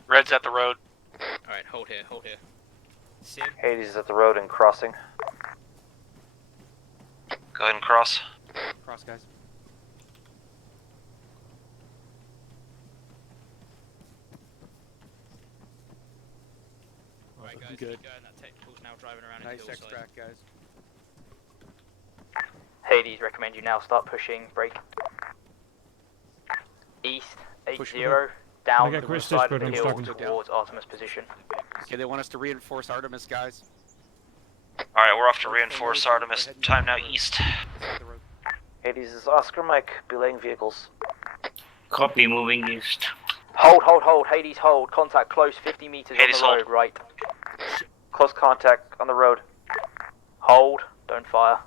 Red's at the road. Alright, hold here, hold here. Sim, Hades is at the road and crossing. Go ahead and cross. cross, guys. Right, guys, good. keep going. That technical's now driving around in Nice the hillside. extract, guys. Hades, recommend you now start pushing. Brake. East, 80, down get the Chris side of Discord? the I'm hill struggling. towards Artemis position. Okay, they want us to reinforce Artemis, guys. Alright, we're off to reinforce Artemis. Time now east. Side the road. Hades is Oscar Mike, belaying vehicles. Copy, moving east. Hold. Hades, hold. Contact close, 50 meters Hades, on the hold. road, right. Close contact on the road. Hold, don't fire.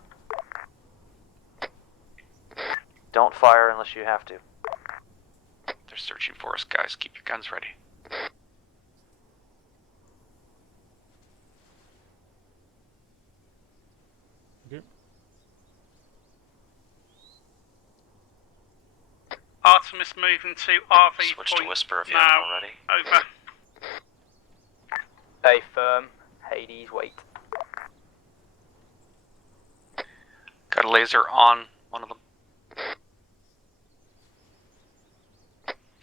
Don't fire unless you have to. They're searching for us, guys. Keep your guns ready. Okay. Artemis moving to RV Switch to point Whisper if you now. haven't already. Over. Stay firm. Hades, wait. Got a laser on one of them.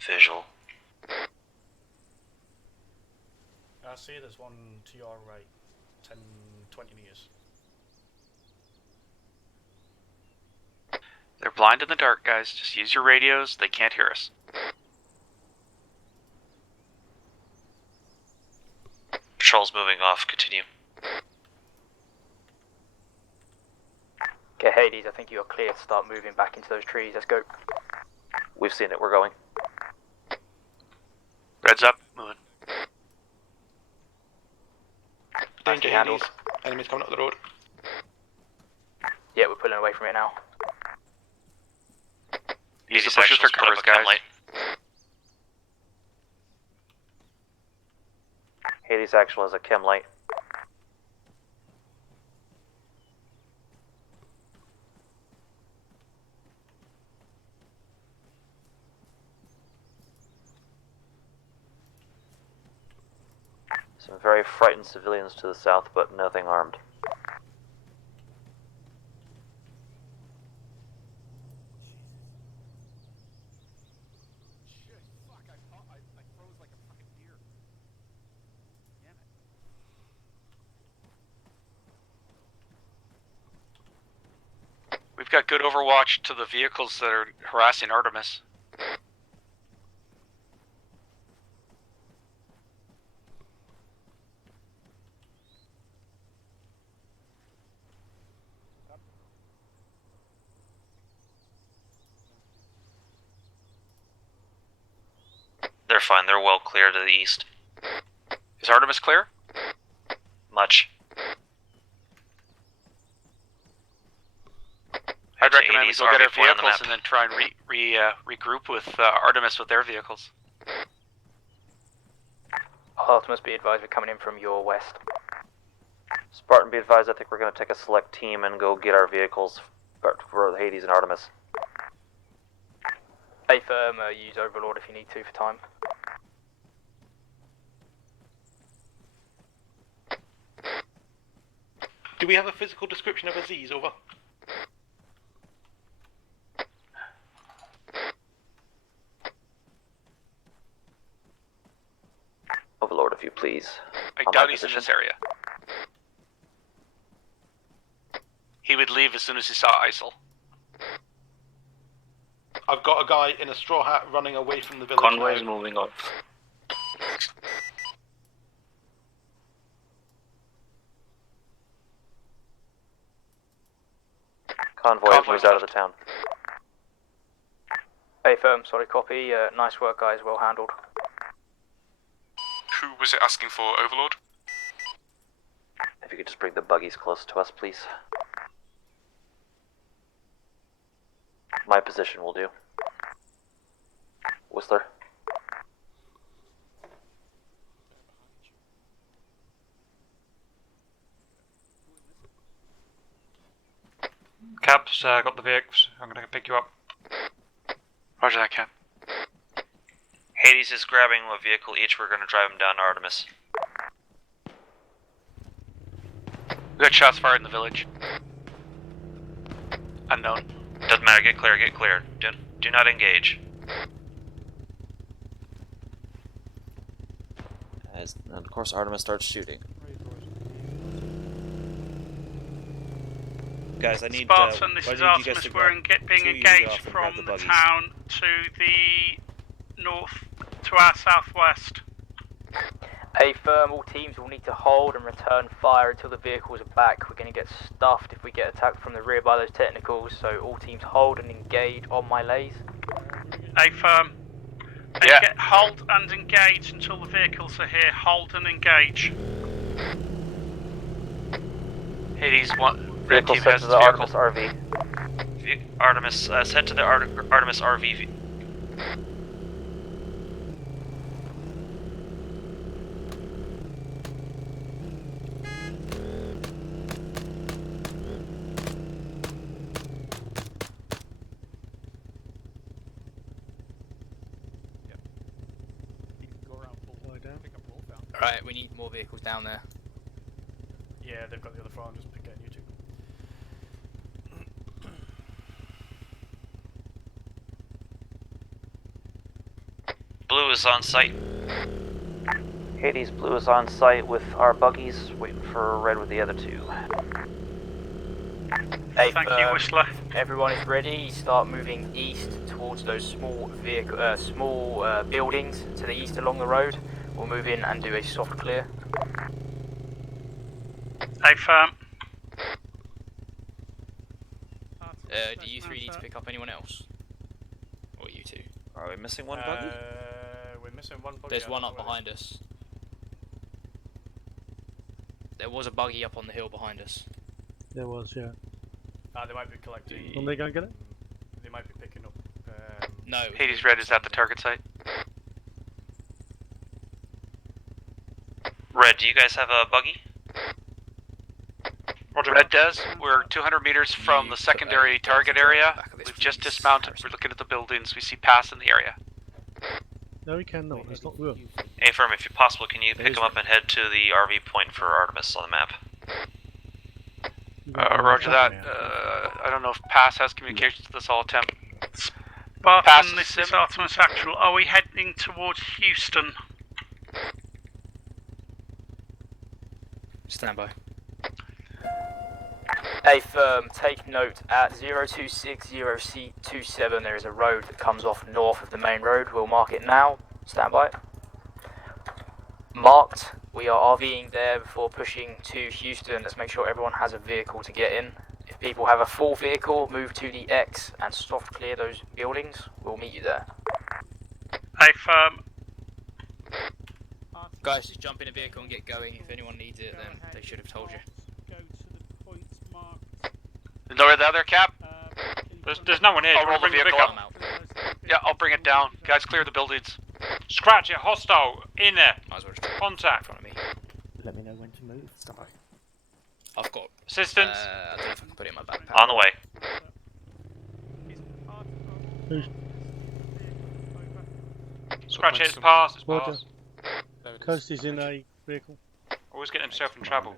Visual. I see there's one to your right. 10, 20 meters. They're blind in the dark, guys. Just use your radios. They can't hear us. Patrol's moving off. Continue. Okay, Hades, I think you're clear to start moving back into those trees. Let's go. We've seen it. We're going. Red's up. Moving. Nicely handled. Enemies coming up the road. Yeah, we're pulling away from it now. Use the Hades bushes for Actuals, put up covers, a chem guys. light. Hades Actual has a chem light. Some very frightened civilians to the south, but nothing armed. We've got good overwatch to the vehicles that are harassing Artemis. They're fine. They're well clear to the east. Is Artemis clear? Much. I'd recommend we Hades go get our RV point on the vehicles map. and then try and regroup with Artemis with their vehicles. Artemis, be advised, we're coming in from your west. Spartan, be advised, I think we're going to take a select team and go get our vehicles for Hades and Artemis. Stay firm, use Overlord if you need to for time. Do we have a physical description of Aziz? Over. Overlord, if you please. I On doubt my he's in position. this area. He would leave as soon as he saw ISIL. I've got a guy in a straw hat running away from the village. Convoy is moving off. Convoy has moved out of the town. Stay firm, sorry, copy. Nice work, guys, well handled. Who was it asking for, Overlord? If you could just bring the buggies close to us, please. My position will do. Whistler. Caps, got the vehicles. I'm gonna pick you up. Roger that, Cap. Hades is grabbing a vehicle each. We're going to drive them down to Artemis. We got shots fired in the village. Unknown. Doesn't matter. Get clear. Get clear. Do not engage. And of course, Artemis starts shooting. Guys, I need Spartan, this I is need you guys Artemis. to We're grab being two units engaged off and grab from the the buggies. town to the north, to our southwest. A firm, all teams will need to hold and return fire until the vehicles are back. We're going to get stuffed if we get attacked from the rear by those technicals, so all teams hold and engage on my lays. A firm. Yeah. Hold and engage until the vehicles are here. Hold and engage. Hades, red Vehicle team sent has to its the vehicle. Artemis RV. Artemis, head to the Artemis RV. Alright, we need more vehicles down there. Yeah, they've got the other farm, just getting you two. Blue is on site. Hades Blue is on site with our buggies, waiting for Red with the other two. Hey, Thank you, Whistler. Everyone is ready. Start moving east towards those small buildings to the east along the road. We'll move in and do a soft clear. A firm. Do you three need to pick up anyone else? Or you two? Are we missing one buggy? We're missing one buggy. There's one up behind us. There was a buggy up on the hill behind us. There was, yeah. They might be collecting. Will they go and get it? They might be picking up. No. Hades Red is at the target site. Red, do you guys have a buggy? Roger. Red does. We're 200 meters from the secondary target area. We've just dismounted. We're looking at the buildings. We see pass in the area. No, we cannot. It's not real. Hey, firm, if possible, can you pick him up and head to the RV point for Artemis on the map? Roger that. I don't know if Pass has communications with us. I'll attempt. Spartan, this is Artemis Actual. Are we heading towards Houston? Stand by. Hey firm, take note, at 02607 there is a road that comes off north of the main road. We'll mark it now. Stand by. Marked. We are RVing there before pushing to Houston. Let's make sure everyone has a vehicle to get in. If people have a full vehicle, move to the X and soft clear those buildings. We'll meet you there. Hey firm. Guys, just jump in a vehicle and get going. If anyone needs it, then they should have told you. No, the other cap? There's no one here. I'll roll the vehicle up. Yeah, I'll bring it down. Guys, clear the buildings. Scratch it, hostile, in there. Contact. In front of me. Let me know when to move. I've got assistance. I don't know if I can put it in my backpack. On the way. Scratch it, it's passed, it's Roger. passed. Coast is in a vehicle. Always getting himself in trouble.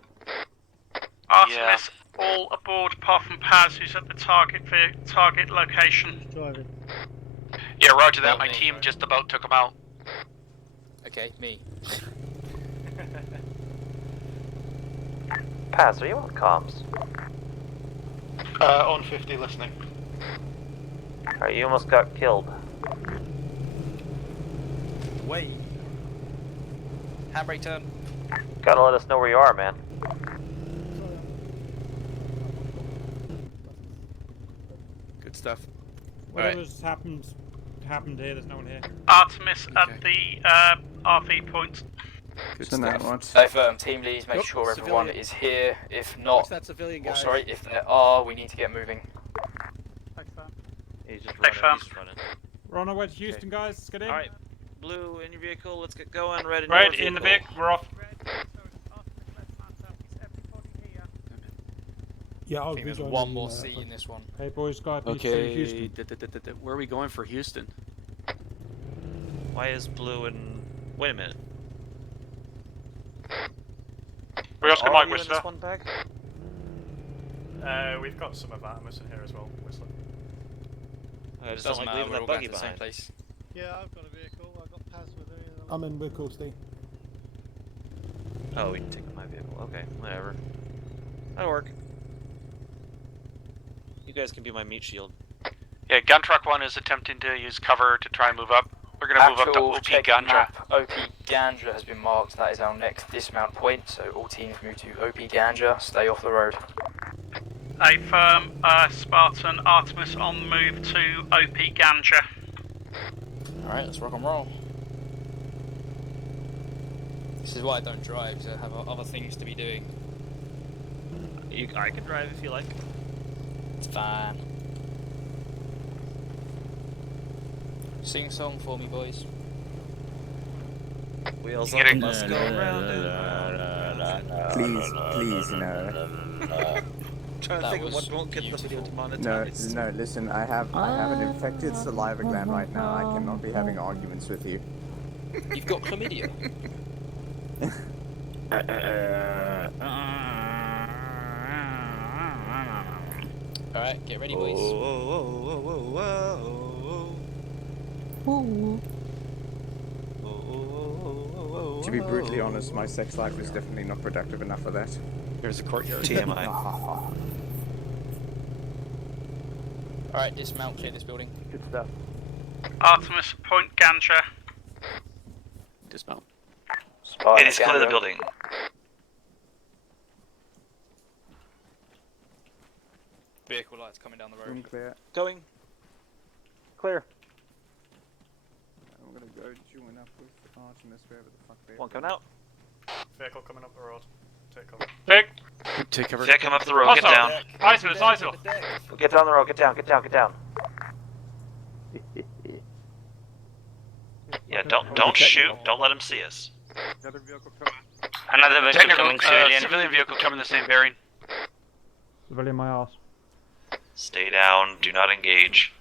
Artemis, all aboard apart from Paz, who's at the target location. Driving. Yeah, roger that. My team just about took him out. Okay, me. Paz, are you on comms? On 50, listening. Alright, you almost got killed. Wait. Handbrake turn. Gotta let us know where you are, man. Good stuff. Whatever's happened here. There's no one here. Artemis at the RV point. Good stuff. Hey firm, team leads, make sure everyone is here. If not, that civilian guy? sorry, if there are, we need to get moving. He's just Hey, running, fam. he's running. We're on our way to Houston, guys. Let's get in. Alright, blue in your vehicle, let's get going. Red in Red your in the vehicle. vehicle, we're off. Yeah, I'll I think be there's joining one you, more seat in this one. Hey boys, guys, please Okay, to Houston. where are we going for Houston? Why is blue and... Wait a minute. We Oscar All Mike of you in Whistler. this one bag? We've got some of Artemis in here as well, Whistler. I just don't like leaving that buggy behind. Place. Yeah, I've got a vehicle. I've got Paz with me. I'm in vehicle, Steve. Oh, we can take my vehicle. Okay, whatever. That'll work. You guys can be my meat shield. Yeah, gun truck 1 is attempting to use cover to try and move up. We're going to move up to OP check Ganja. map. OP Ganja has been marked. That is our next dismount point. So all teams move to OP Ganja. Stay off the road. A firm, Spartan, Artemis on the move to OP Ganja. Alright, let's rock and roll. This is why I don't drive, so I have other things to be doing. I can drive if you like. It's fine. Sing a song for me, boys. Wheels You on get the it? bus go round and round. Please, no. Trying to think of what won't get the video demonetized. No, listen, I have an infected saliva gland right now. I cannot be having arguments with you. You've got chlamydia. Alright, get ready, boys. To be brutally honest, my sex life is definitely not productive enough for that. Here's a courtyard. TMI. Alright, dismount, clear this building. Good stuff. Artemis, point Ganja. Dismount. It is clear the building. Vehicle lights coming down the road. Clear. Going. Clear. I'm gonna go join up with Artemis wherever the fuck they are. One coming out. Vehicle coming up the road. Take cover. Vic! Take cover. Yeah, come up the road, get down. ISIL, it's ISIL. Get down the road, get down. Yeah, don't shoot, don't let him see us. Another vehicle coming. Another vehicle coming, civilian vehicle coming the same bearing. Civilian my ass. Stay down, do not engage.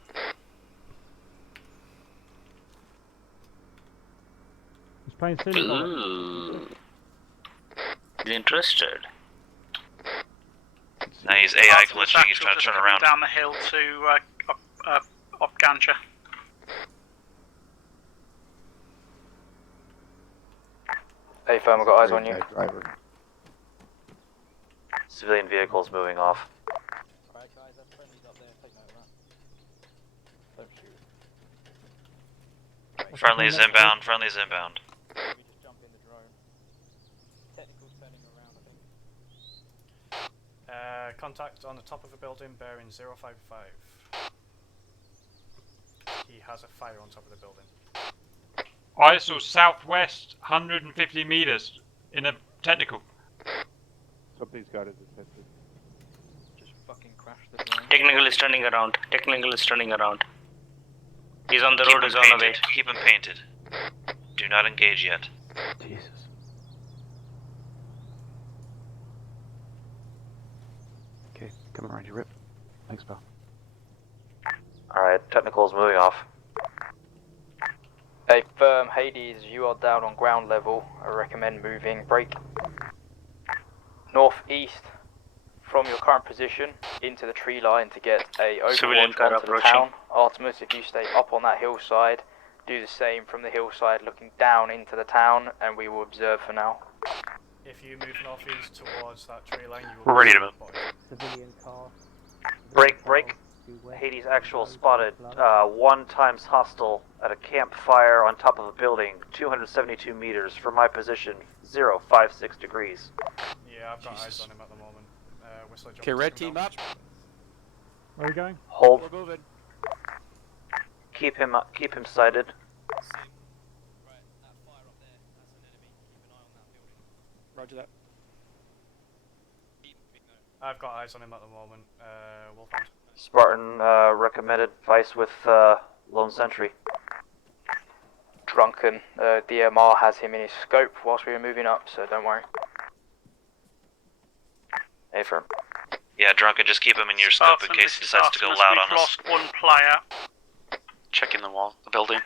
Playing Sim. Ooh. Interested. Now he's AI Artemis glitching, he's Actual trying to just turn coming around. down the hill to up Ganja. Hey, firm, I've got eyes on you. Driver. Civilian vehicles moving off. Alright, guys, that's friendly's up there. Take note of that. Don't shoot. Friendly's inbound, friendly's inbound. Maybe just jump in the drone. Technical's turning around, I think. Contact on the top of a building bearing 055. He has a fire on top of the building. ISO southwest 150 meters in a technical. Something's got his attention. Just fucking crash the drone. Technical is turning around. Technical is turning around. He's on the road, he's on the way. Keep him painted. Do not engage yet. Jesus. Okay, coming around you, Rip. Thanks, pal. Alright, technical's moving off. Hey, firm, Hades, you are down on ground level. I recommend moving. Break northeast from your current position into the tree line to get a Civilian overwatch car onto the approaching. town. Artemis, if you stay up on that hillside, do the same from the hillside looking down into the town, and we will observe for now. If you move northeast towards that tree line, you will We're ready to move. Civilian car. Break. Hades actual spotted 1 times hostile at a campfire on top of a building, 272 meters from my position, 056 degrees. Yeah, I've got eyes on him at the moment. Whistler, Okay, red team up. Where are we going? Hold. We're moving. Keep him sighted. Roger that. I've got eyes on him at the moment. Wolfhound. Spartan recommended vice with lone sentry. Drunken, DMR has him in his scope whilst we were moving up, so don't worry. A firm. Yeah, Drunken, just keep him in your scope in Spartan, case he this is decides to go Artemis. loud We've on us. lost one player. Checking the wall, the building.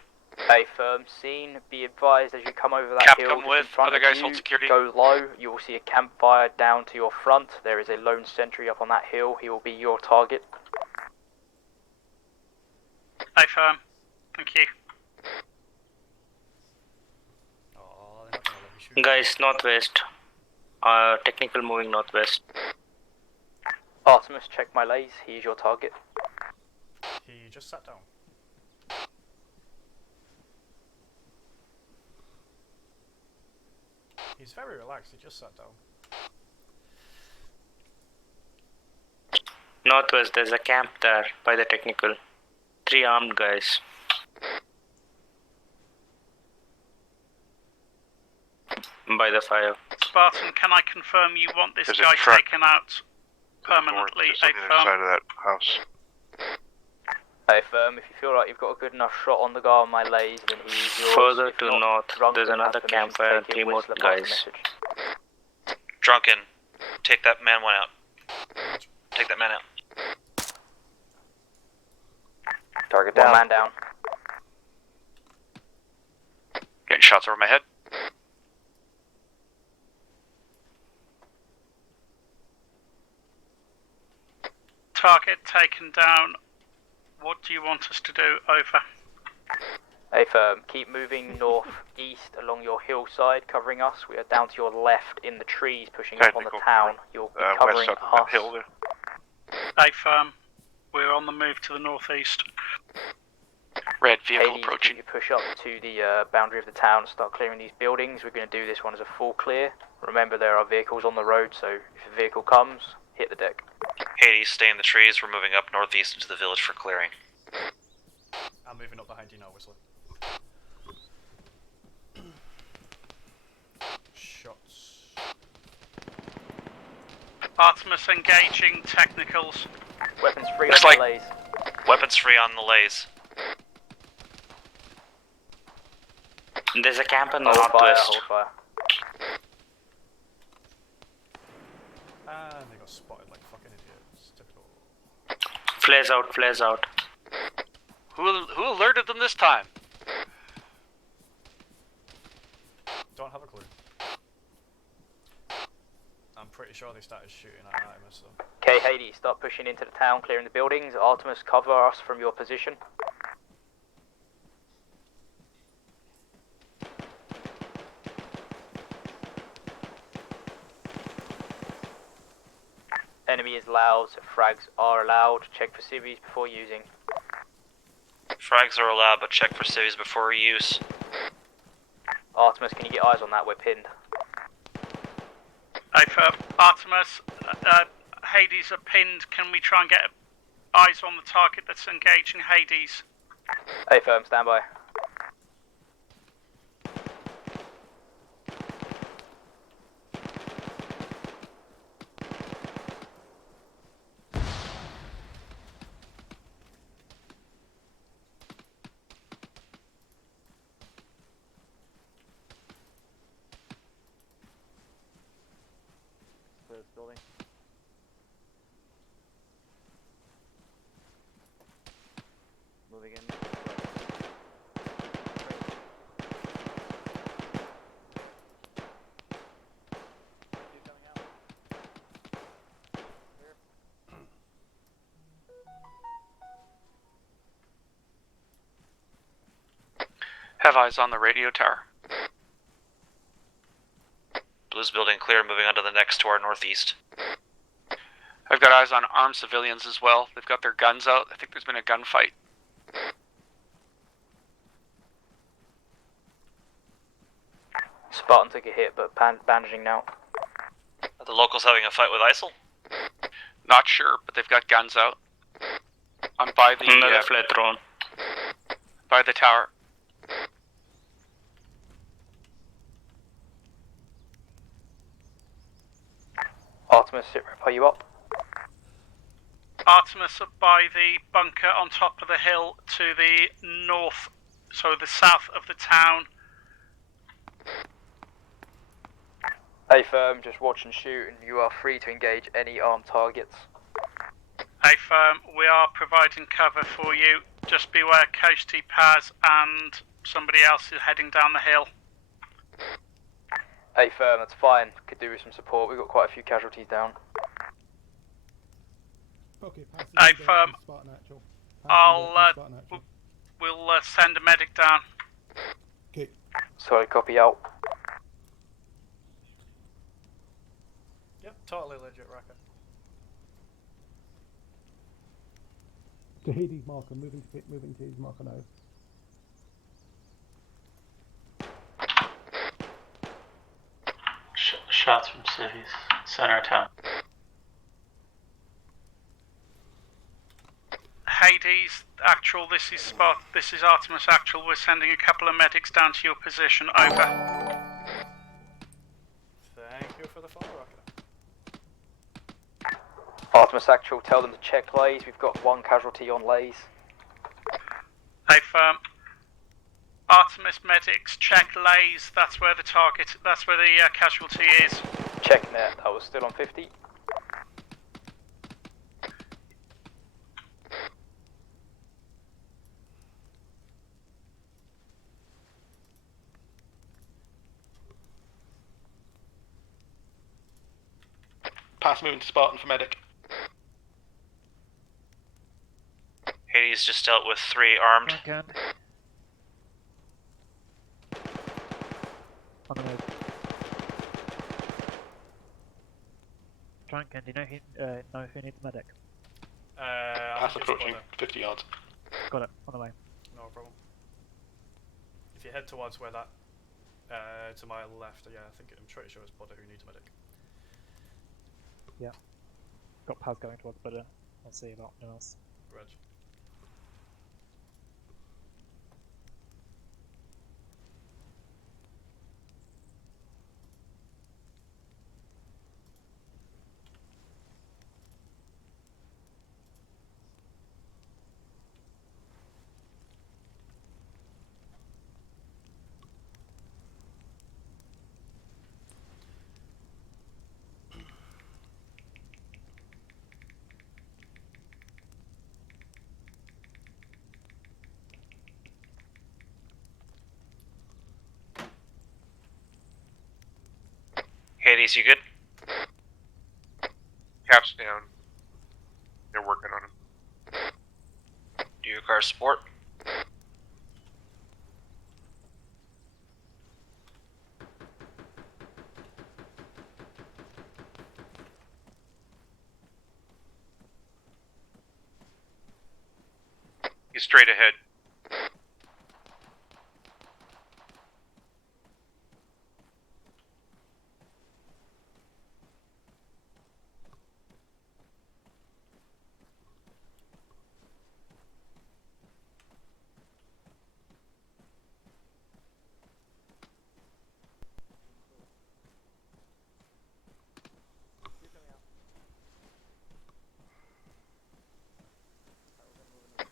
Hey, firm, scene, be advised as you come over that Cap, hill come just with. in front Other of guys you, hold security. go low, you will see a campfire down to your front. There is a lone sentry up on that hill, he will be your target. Hey, firm. Thank you. Oh, they're not gonna let me shoot. Guys, northwest. Technical moving northwest. Artemis, check my lays, he is your target. He just sat down. He's very relaxed, he just sat down. Northwest, there's a camp there by the technical. 3 armed guys. By the fire. Spartan, can I confirm you want this There's a guy truck taken out permanently? Just on Hey, the other side firm. of that house. Hey, firm, if you feel like you've got a good enough shot on the guy on my lays, then he is yours. Further If to not, north, Drunken there's has another permission to campfire, take it, 3 more Whistler, pass the guys. message. Drunken, take that man one out. Take that man out. Target One down. man down. Getting shots over my head. Target taken down. What do you want us to do? Over. Hey, firm, keep moving northeast along your hillside, covering us. We are down to your left in the trees, pushing up on the Technical. town. You'll be West covering up on us. that hill there. Hey, firm. We're on the move to the northeast. Red vehicle Hades, approaching. you push up to the boundary of the town and start clearing these buildings. We're going to do this one as a full clear. Remember, there are vehicles on the road, so if a vehicle comes, hit the deck. Hades, stay in the trees. We're moving up northeast into the village for clearing. I'm moving up behind you now, Whistler. Shots. Artemis engaging technicals. Weapons free Looks on like- delays. Weapons free on the lays. There's a camp in the Hold fire, northwest. hold fire. And they got spotted like fucking idiots. Typical. Flares out, flares out. Who alerted them this time? a clue. I'm pretty sure they started shooting at Artemis, so. Okay, Hades, start pushing into the town, clearing the buildings. Artemis, cover us from your position. Enemy is loud, so frags are allowed. Check for civvies before using. Frags are allowed, but check for civvies before use. Artemis, can you get eyes on that? We're pinned. Artemis, Hades are pinned. Can we try and get eyes on the target that's engaging Hades? Hey, firm, stand by. Building. Moving in. Have eyes on the radio tower. Blue's building clear, moving on to the next to our northeast. I've got eyes on armed civilians as well. They've got their guns out. I think there's been a gunfight. Spartan took a hit, but bandaging now. Are the locals having a fight with ISIL? Not sure, but they've got guns out. I'm by the flat drone. By the tower. Artemis, sit rep, are you up? Artemis up by the bunker on top of the hill to the north, so the south of the town. Hey, firm, just watch and shoot, and you are free to engage any armed targets. Hey, firm, we are providing cover for you. Just beware Coasty, Paz, and somebody else is heading down the hill. Hey, firm, that's fine. Could do with some support. We've got quite a few casualties down. Okay, Hey, firm, we'll send a medic down. Okay. Sorry, copy out. Yep, totally legit record. To Hades marker, moving to Hades marker now. Shots from cities, center of town. Hades, actual, this is Spot, this is Artemis actual. We're sending a couple of medics down to your position, over. Thank you for the follow, Rocket. Artemis actual, tell them to check lays. We've got one casualty on lays. Hey, firm. Artemis medics, check lays. That's where the target, that's where the casualty is. Checking that. I was still on 50. Pass moving to Spartan for medic. Hades just dealt with 3 armed. On the move. Drunken, do you know who needs medic? Pass approaching 50 yards. Got it, on the way. No problem. If you head towards where that, to my left, yeah, I'm pretty sure it's Budder who needs a medic. Yeah. Got Paz going towards Buddha. I'll see about no else. Reg. Hades, you good? Cap's down. They're working on him. Do you require support? He's straight ahead.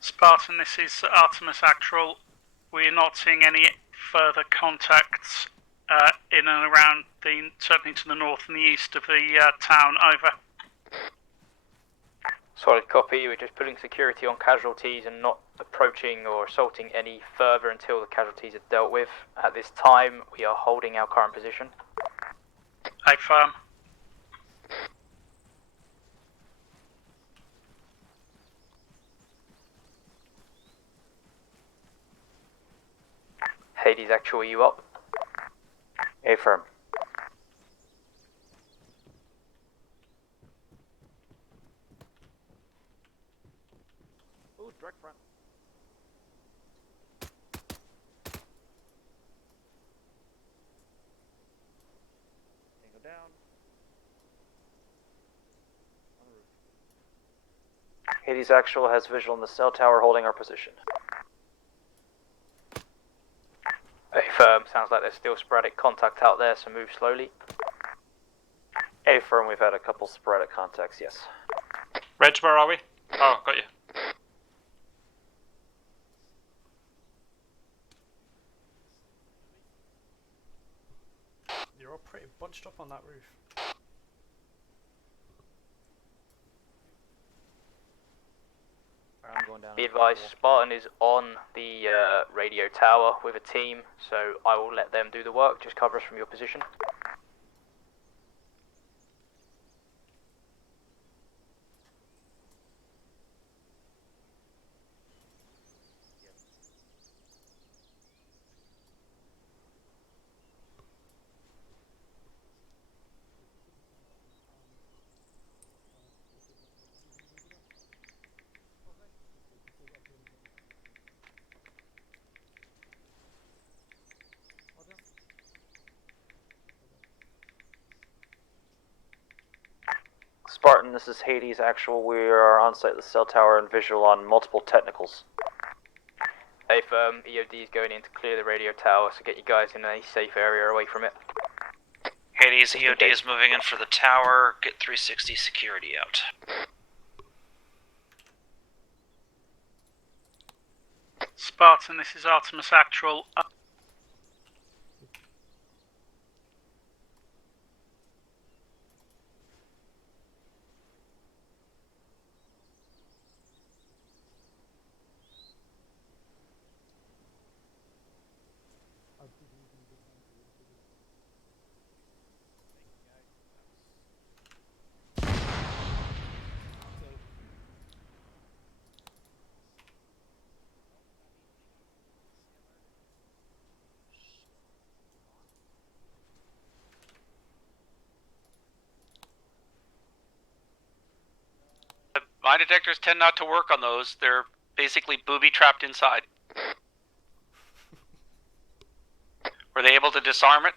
Spartan, this is Artemis Actual. We're not seeing any further contacts in and around certainly to the north and the east of the town. Over. Solid copy. We're just putting security on casualties and not approaching or assaulting any further until the casualties are dealt with. At this time, we are holding our current position. Firm. Hades Actual, you up? Affirm. Ooh, direct front. Tango down. On the roof. Hades Actual has visual in the cell tower holding our position. Affirm. Sounds like there's still sporadic contact out there, so move slowly. Affirm, we've had a couple sporadic contacts, yes. Reg, where are we? Oh, got you. You're all pretty bunched up on that roof. I'm going down. Be advised, Spartan is on the radio tower with a team, so I will let them do the work. Just cover us from your position. Spartan, this is Hades Actual. We are on site at the cell tower and visual on multiple technicals. Affirm. EOD is going in to clear the radio tower, so get you guys in a safe area away from it. Hades, EOD is moving in for the tower. Get 360 security out. Spartan, this is Artemis Actual. Mine detectors tend not to work on those. They're basically booby trapped inside. Were they able to disarm it?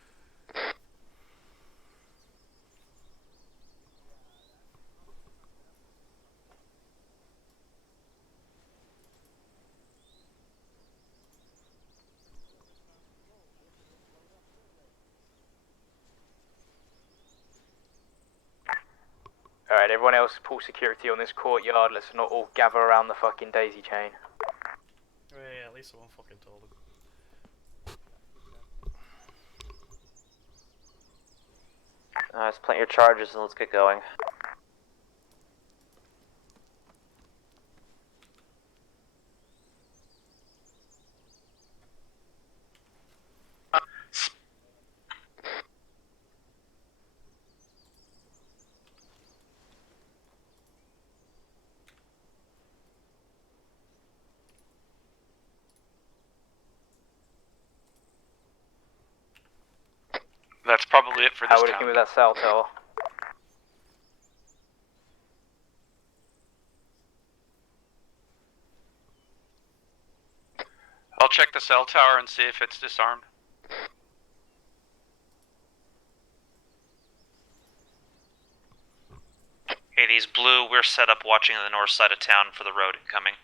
Alright, everyone else pull security on this courtyard. Let's not all gather around the fucking daisy chain. Yeah, at least someone fucking told them. Let's plant your charges and let's get going. That's probably it for How this are we town. looking with that cell tower? I'll check the cell tower and see if it's disarmed. Hades Blue, we're set up watching the north side of town for the road incoming.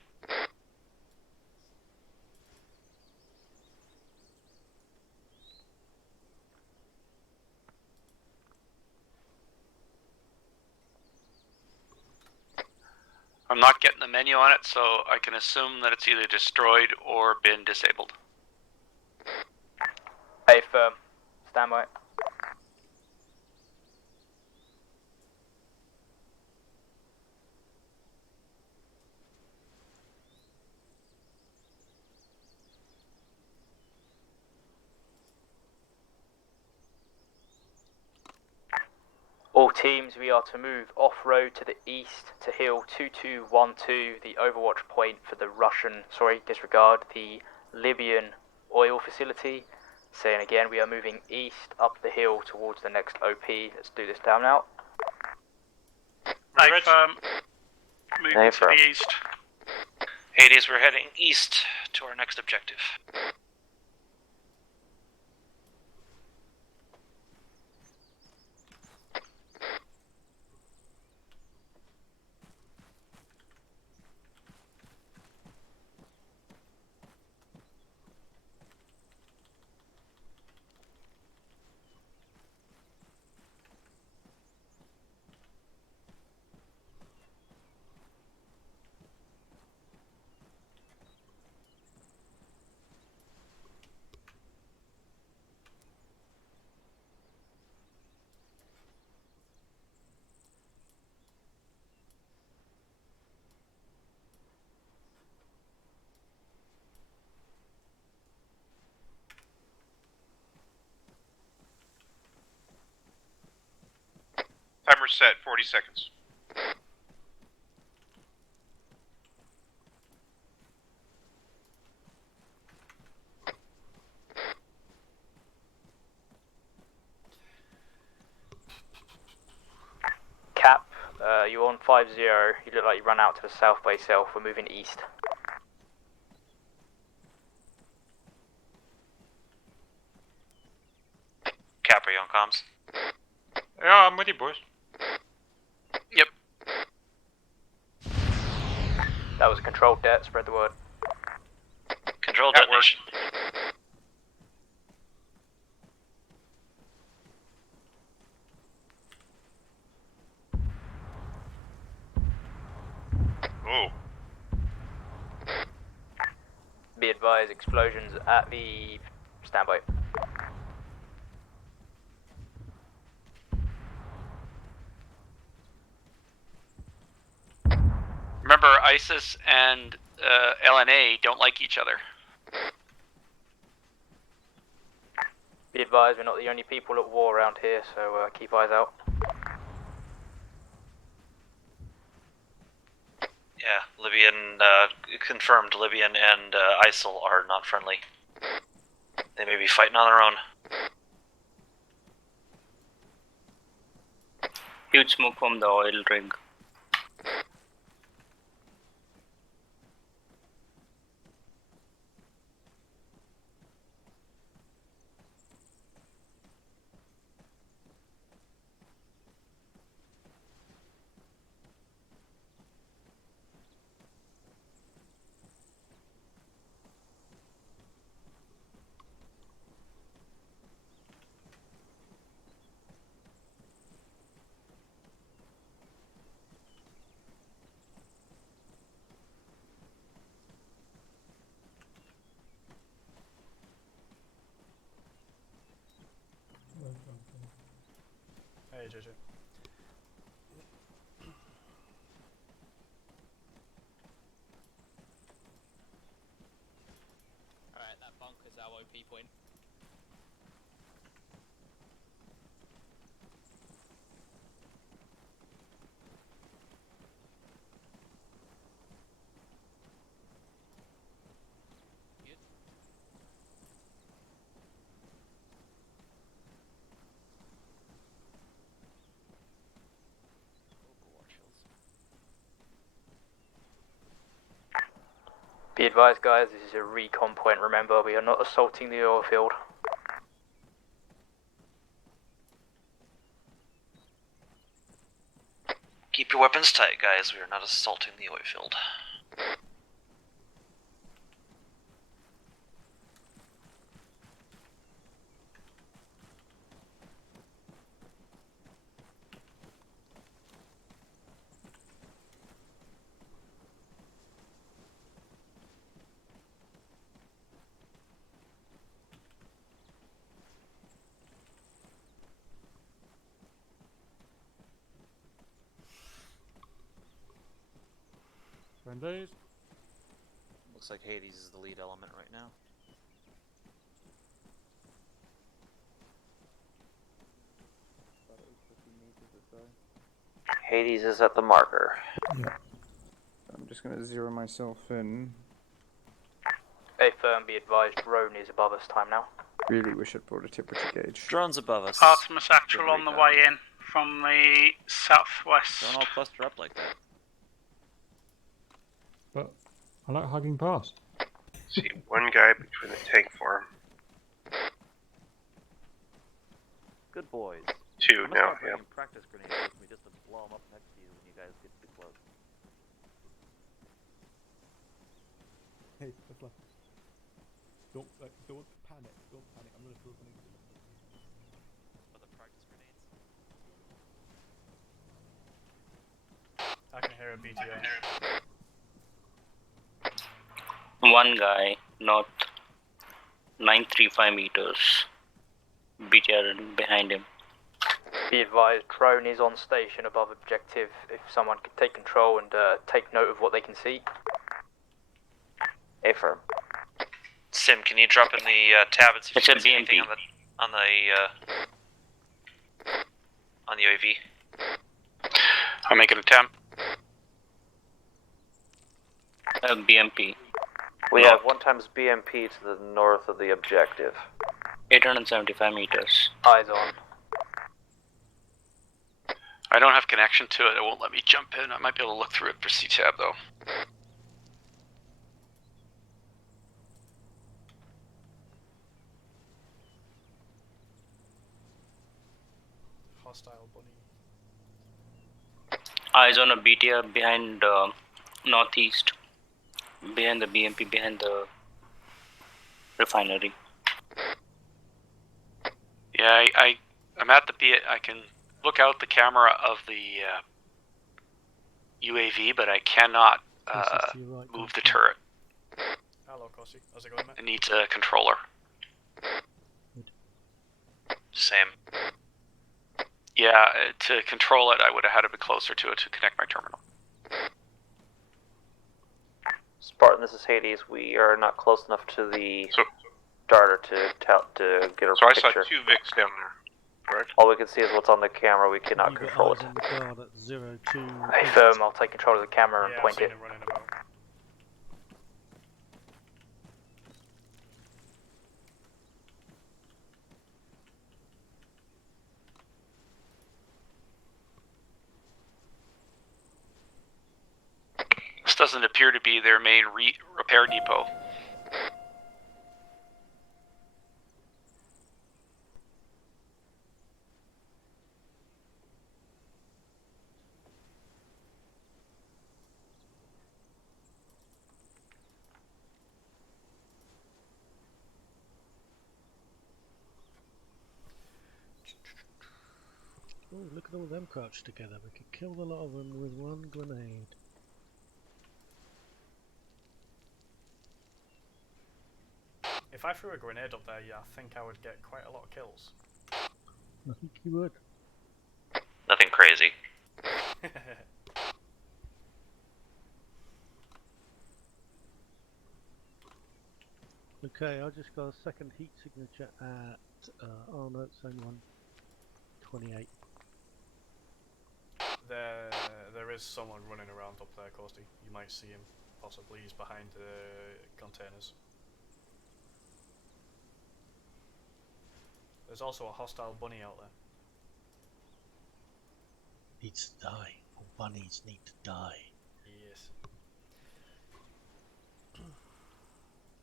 I'm not getting the menu on it, so I can assume that it's either destroyed or been disabled. Hey, firm. Stand by. All teams, we are to move off-road to the east to Hill 2212, the overwatch point for the disregard, the Libyan oil facility. Saying again, we are moving east up the hill towards the next OP. Let's do this down now. Hey, moving to the east. Hades, we're heading east to our next objective. Timer set, 40 seconds. Cap, you're on 5-0. You look like you ran out to the south by yourself. We're moving east. Cap, are you on comms? Yeah, I'm with you, boys. Yep. That was a controlled det. Spread the word. Controlled detonation. Oh. Be advised, explosions at the standby. Remember, ISIS and LNA don't like each other. Be advised, we're not the only people at war around here, so keep eyes out. Yeah, Libyan, confirmed Libyan and ISIL are not friendly. They may be fighting on their own. Huge smoke from the oil rig. Hey, JJ. Alright, that bunker's our OP point. Be advised, guys, this is a recon point, remember, we are not assaulting the oil field. Keep your weapons tight, guys. We are not assaulting the oil field. Surrenders. Looks like Hades is the lead element right now. Hades is at the marker. Yeah. I'm just going to zero myself in. A firm, be advised, drone is above us time now. Really wish I'd brought a temperature gauge. Drone's above us. Artemis Actual Good on the recon. way in from the southwest. Don't all cluster up like that. But I like hugging past. See one guy between the tank farm. Good boys. Two I'm gonna now, start bringing yeah. practice grenades with me just to blow them up next to you when you guys get too close. Hey, that's like, don't panic. Don't panic. I'm gonna throw something. Other practice grenades. I can hear a BTR. One guy, north, 935 meters. BTR behind him. Be advised, drone is on station above objective. If someone could take control and take note of what they can see. Affirm. Sim, can you drop in the tab and see if It's you a can see anything BMP. on the UAV? I'll make an attempt. BMP. We No. have 1 times BMP to the north of the objective. 875 meters. Eyes on. I don't have connection to it. It won't let me jump in. I might be able to look through it for CTAB though. Hostile bunny. Eyes on a BTR behind northeast. Behind the BMP, behind the refinery. Yeah, I'm at the I can look out the camera of the UAV, but I cannot move the turret. Hello, Kossi. How's it going, mate? It needs a controller. Same. Yeah, to control it, I would have had to be closer to it to connect my terminal. Spartan, this is Hades. We are not close enough to the darter to get a So I picture. saw 2 Vics down there, correct? All we can see is what's on the camera. We cannot You've got control eyes it. on the guard at 02. A firm, I'll take control of the camera and Yeah, I've point seen it. him running about. This doesn't appear to be their main repair depot. Oh, look at all them crouched together. We could kill a lot of them with one grenade. If I threw a grenade up there, yeah, I think I would get quite a lot of kills. I think you would. Nothing crazy. Okay, I just got a second heat signature at, oh no, it's only one. 28. There is someone running around up there, Kirsty. You might see him. Possibly he's behind the containers. There's also a hostile bunny out there. Needs to die. All bunnies need to die. Yes.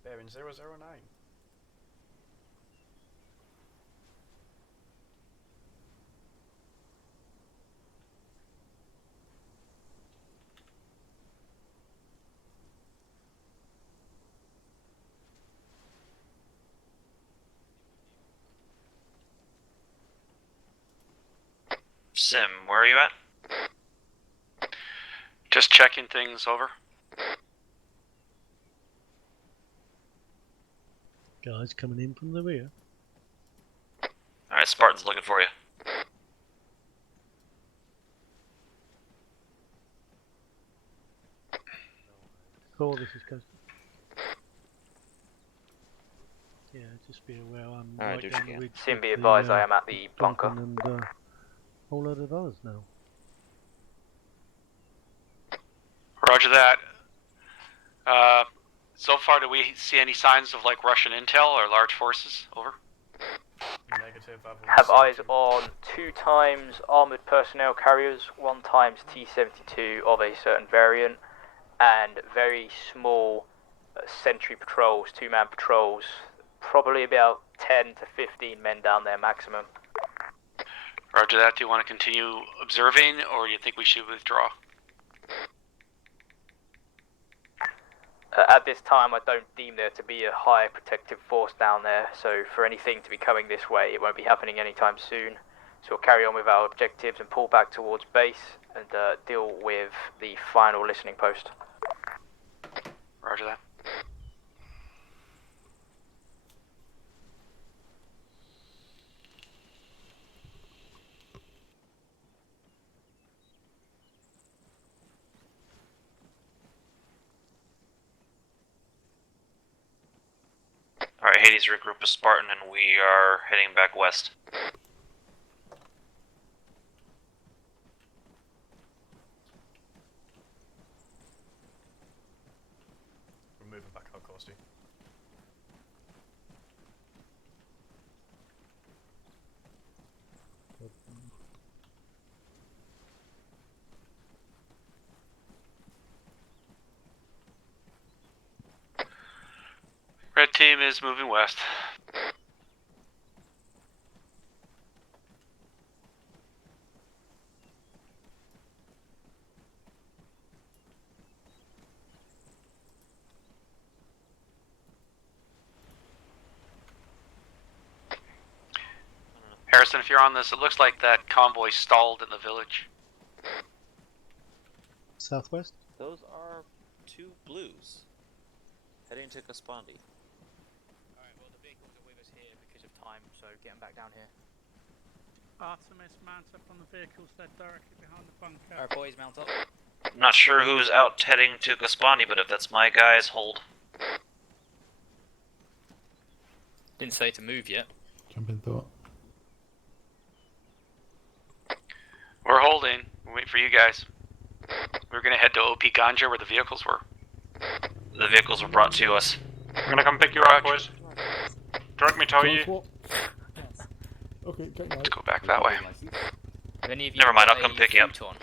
Bearing 009. Sim, where are you at? Just checking things over. Guys coming in from the rear. Alright, Spartan's looking for you. Cool, this is Coast. Yeah, just be aware I'm Alright, right down the ridge. Sim, be with advised, the, I am at the bunker. Duncan and a whole load of others now. Roger that. So far, do we see any signs of like Russian intel or large forces? Over. Negative. Have eyes on 2 times armoured personnel carriers, 1 times T-72 of a certain variant, and very small sentry patrols, 2-man patrols, probably about 10 to 15 men down there maximum. Roger that. Do you want to continue observing, or do you think we should withdraw? At this time, I don't deem there to be a high protective force down there, so for anything to be coming this way, it won't be happening anytime soon. So we'll carry on with our objectives and pull back towards base and deal with the final listening post. Roger that. Alright, Hades, regroup with Spartan and we are heading back west. We're moving back out, Corsty. Red team is moving west. Harrison, if you're on this, it looks like that convoy stalled in the village. Southwest? Those are 2 blues. Heading to Kaspandi. Alright, well the vehicles are with us here because of time, so get them back down here. Artemis, mount up on the vehicles, they're directly behind the bunker. Alright boys, mount up. I'm not sure who's out heading to Kaspandi, but if that's my guys, hold. Didn't say to move yet. Jump in thought. We're holding. We're waiting for you guys. We're gonna head to OP Ganja where the vehicles were. The vehicles were brought to us. I'm gonna come pick you up, boys. Direct me tow you. Okay, Let's go back that way. Have any of you Never mind, got I'll come a pick you up. futon?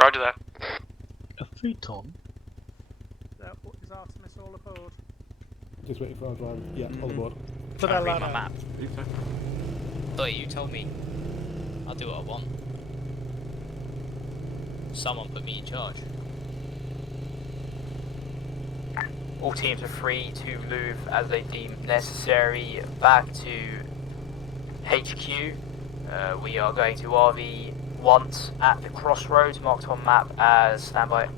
Roger that. A futon? Is Artemis all aboard? Just waiting for our driver. Yeah, all aboard. Put Trying that to read my ladder. map. Oh, you told me. I'll do what I want. Someone put me in charge. All teams are free to move as they deem necessary back to HQ. We are going to RV once at the crossroads marked on map as standby.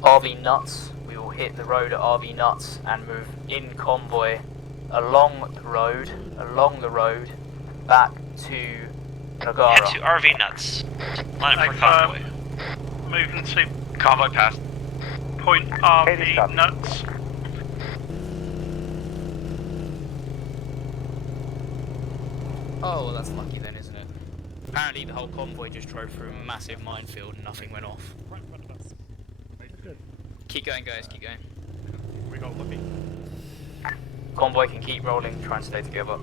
RV nuts. We will hit the road at RV nuts and move in convoy along the road, back to Nagara. Head to RV nuts. Line up for convoy. Moving to Convoy pass. point RV nuts. Oh, well, that's lucky then, isn't it? Apparently the whole convoy just drove through a massive minefield and nothing went off. Keep going, guys, keep going. We got lucky. Convoy can keep rolling, try and stay together.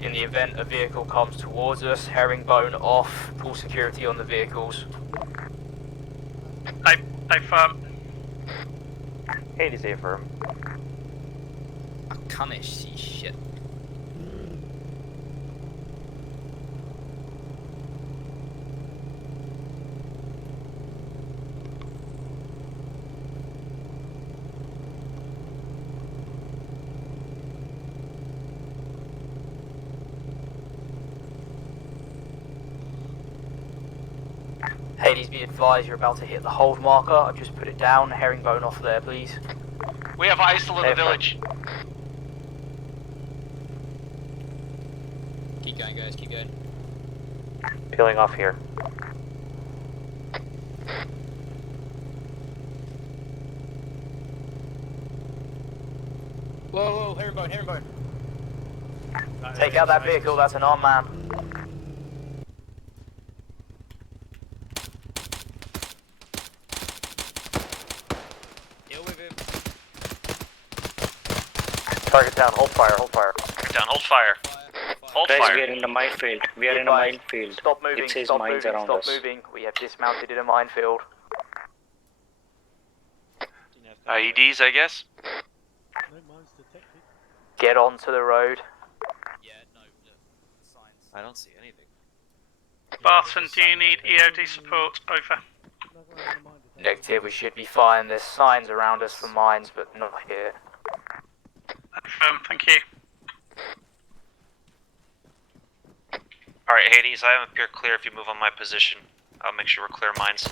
In the event a vehicle comes towards us, herringbone off, pull security on the vehicles. Affirm. Hades, affirm. I can't see shit. Hades, be advised you're about to hit the hold marker. I've just put it down. Herringbone off there, please. We have ISIL in the village. Keep going, guys, keep going. Peeling off here. Whoa, herringbone, herringbone. Take out that vehicle, that's an armed man. Deal with him. Target down, hold fire, hold fire. Target down, hold fire. Hold Guys, fire. we are in the minefield. We are in a minefield. Stop moving, It says stop mines moving, around stop us. moving. We have dismounted in a minefield. IEDs, I guess. No mines detected. Get onto the road. Yeah, no, the signs. I don't see anything. Barton, do you need EOD support? Over. Negative, we should be fine. There's signs around us for mines, but not here. Affirm, thank you. Alright, Hades, I am appear clear if you move on my position. I'll make sure we're clear mines.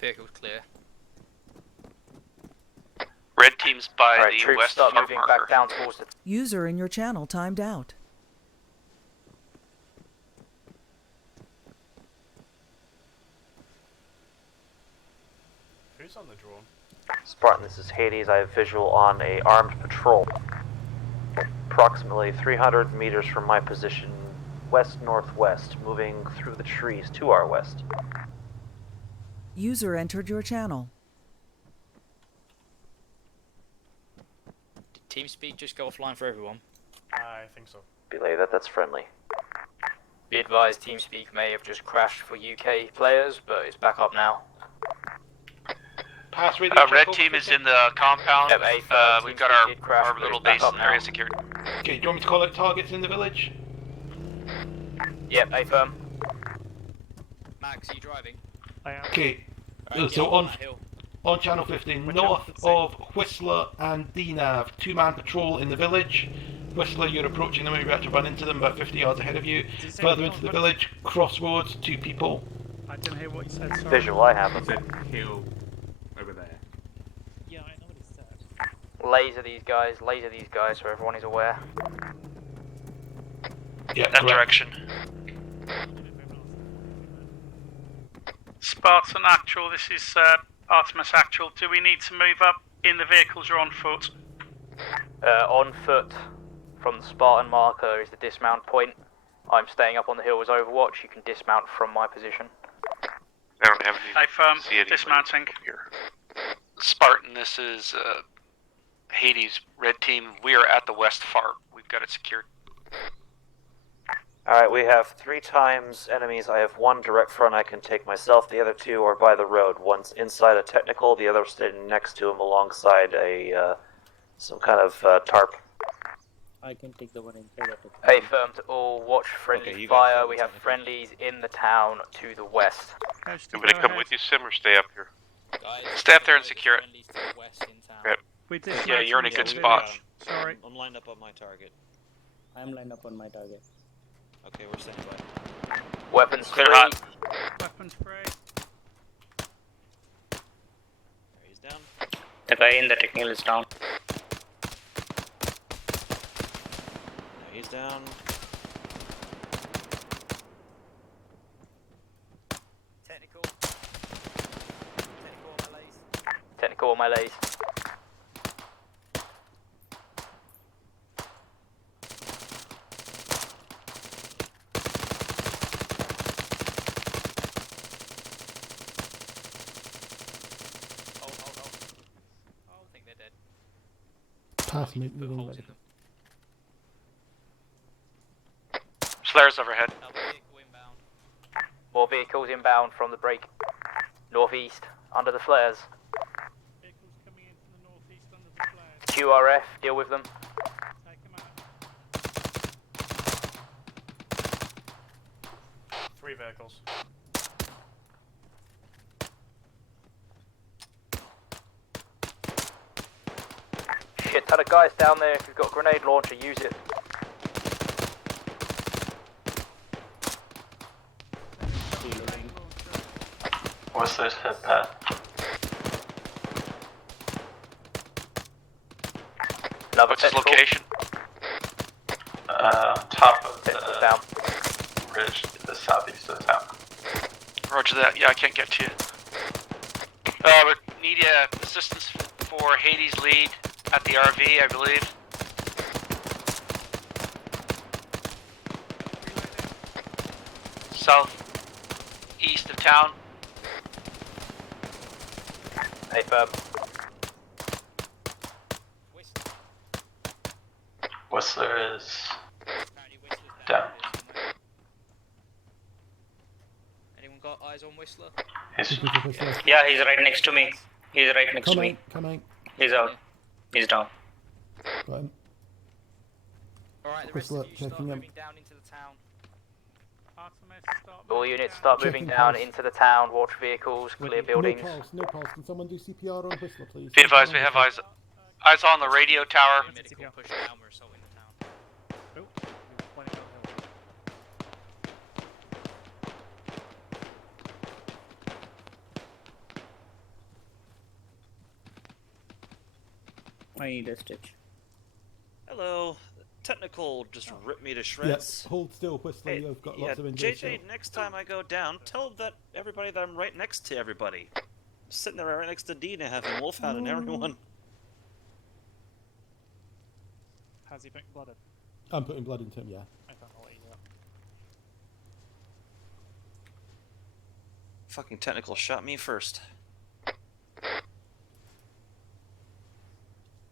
Vehicle's clear. Red team's by Alright, the troops west start far moving marker. back down towards the... User in your channel timed out. Who's on the drone? Spartan, this is Hades. I have visual on a armed patrol. Approximately 300 meters from my position, west-northwest, moving through the trees to our west. User entered your channel. Did TeamSpeak just go offline for everyone? I think so. Belay that, that's friendly. Be advised, TeamSpeak may have just crashed for UK players, but it's back up now. Pass radio check Red over team 50. is in the compound. Yep, We've got our little base area secured. Okay, do you want me to call out targets in the village? Yep, affirm. Max, are you driving? I am. Okay, Alright, so get on that hill. on channel 15, north of Whistler and DNAV, two-man patrol in the village. Whistler, you're approaching them, you're about to run into them about 50 yards ahead of you. Further into the village, crossroads, two people. I didn't hear what you said, sorry. Visual, I have them. Said hill over there. Yeah, I know what he said. Laser these guys so everyone is aware. Yeah, That correct. direction. Spartan Actual, this is Artemis Actual. Do we need to move up in the vehicles or on foot? On foot from the Spartan marker is the dismount point. I'm staying up on the hill as Overwatch. You can dismount from my position. I don't have any. Affirm, see any dismounting. here. Spartan, this is Hades. Red team, we are at the west far. We've got it secured. Alright, we have 3 times enemies. I have 1 direct front I can take myself. The other 2 are by the road. One's inside a technical, the other standing next to him alongside a some kind of tarp. I can take the one inside of it. Affirm to all, watch friendly Okay, you got fire. full We have technical. friendlies in the town to the west. Somebody come with you, Sim, or stay up here? Guys, Stay up there and secure it. friendlies to the west in town. Yep. We Yeah, you're in a good dismantled spot. the village. Sorry. I'm lined up on my target. I'm lined up on my target. Okay, we're standing by. Weapons Clear free. hot. Weapons free. There, he's down. The guy in the technical is down. There, he's down. Technical. Technical on my lays. Pass me. put holes in them. Flares overhead. More vehicles inbound from the break. Northeast, under the flares. Vehicles coming in from the northeast under the flares. QRF, deal with them. Take them out. 3 vehicles. Shit ton of guys down there. If you've got a grenade launcher, use it. Whistler's hit pad. Another What's his technical. location? Top of Technical down. ridge to the southeast of the town. Roger that. Yeah, I can't get to you. We need assistance for Hades lead at the RV, I believe. South east of town. Hey, firm. Whistler is down. Anyone got eyes on Whistler? Yeah, he's right next to me. He's right next to me. Come on. He's out. He's down. Got him. Alright, the rest Whistler, of you start checking him. moving down into the town. Artemis, start All moving units down. start Checking moving down pulse. into the town. Watch vehicles, clear buildings. No pulse. Can someone do CPR on Whistler, please? Be advised, we have eyes on the radio tower. Medical push down, we're assaulting the town. Oh, you're pointing downhill. I need a stitch. Hello. Technical just ripped me to Yes. shreds. Hold still, Whistler. Hey, You've got yeah, lots of injuries. JJ, next time I go down, tell that everybody that I'm right next to everybody. I'm sitting there right next to Dina having Wolfhound and everyone. How's he been blooded? I'm putting blood into him, yeah. I don't know what he got. Fucking technical shot me first.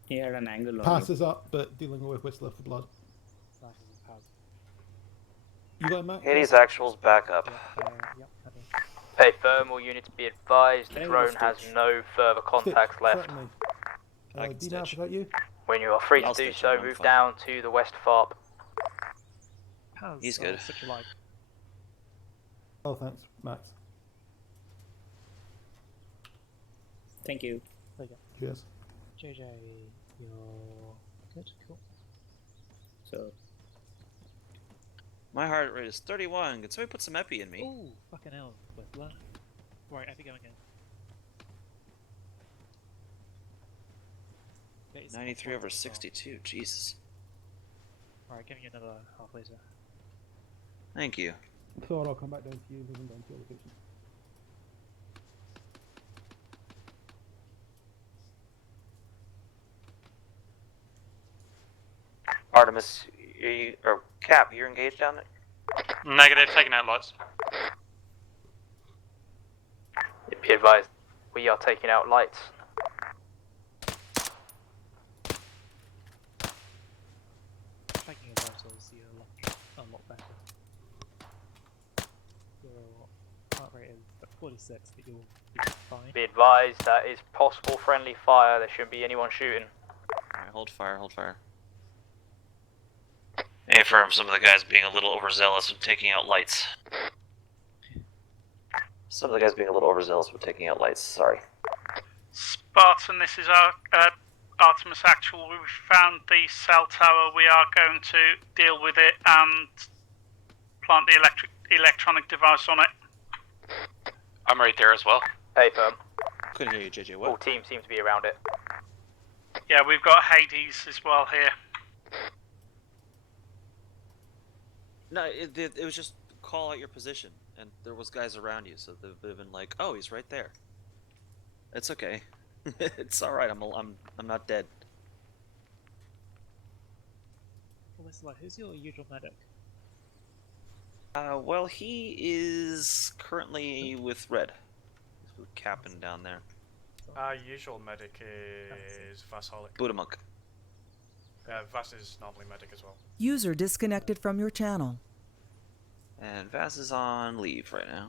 He had an angle on Passes up, but dealing with Whistler for blood. You got him, Matt? Hades actuals back up. Yep, I do. Hey, firm, all units be advised. The Hey, drone has stitch. no further contacts left. Certainly. I can D-Nav, is stitch. that you? When you are free I'll to do stitch so, him, I'm move fine. down to the west FARP. How's, He's good. Such a light. Oh, thanks, Max. Thank you. There you Cheers. go. JJ, you're good, cool. So, My heart rate is 31. Can somebody put some epi in me? Ooh, fucking hell, Whistler. Right, I think going in. 93 over 62. Jesus. Alright, giving you another half laser. Thank you. Thought I'll come back down to you, moving down to your location. Artemis, or Cap, you're engaged down there? Negative, taking out lights. Be advised, we are taking out lights. Taking a vitals, you're a lot better. Your heart rate is at 46, but you'll be fine. Be advised, that is possible friendly fire. There shouldn't be anyone shooting. Alright, hold fire, hold fire. Hey, firm, some of the guys being a little overzealous with taking out lights. Some of the guys being a little overzealous with taking out lights, sorry. Spartan, this is our Artemis Actual. We've found the cell tower. We are going to deal with it and plant the electronic device on it. I'm right there as well. Hey, firm. Couldn't hear you, JJ. All What? teams seem to be around it. Yeah, we've got Hades as well here. No, it was just call out your position, and there was guys around you, so they would have been like, "Oh, he's right there." It's okay. It's all right. I'm not dead. Whistler, who's your usual medic? Well, he is currently with Red. He's with Cap'n down there. Our usual medic is Vasolic. Buddha monk. Vass is normally medic as well. User disconnected from your channel. And Vass is on leave right now.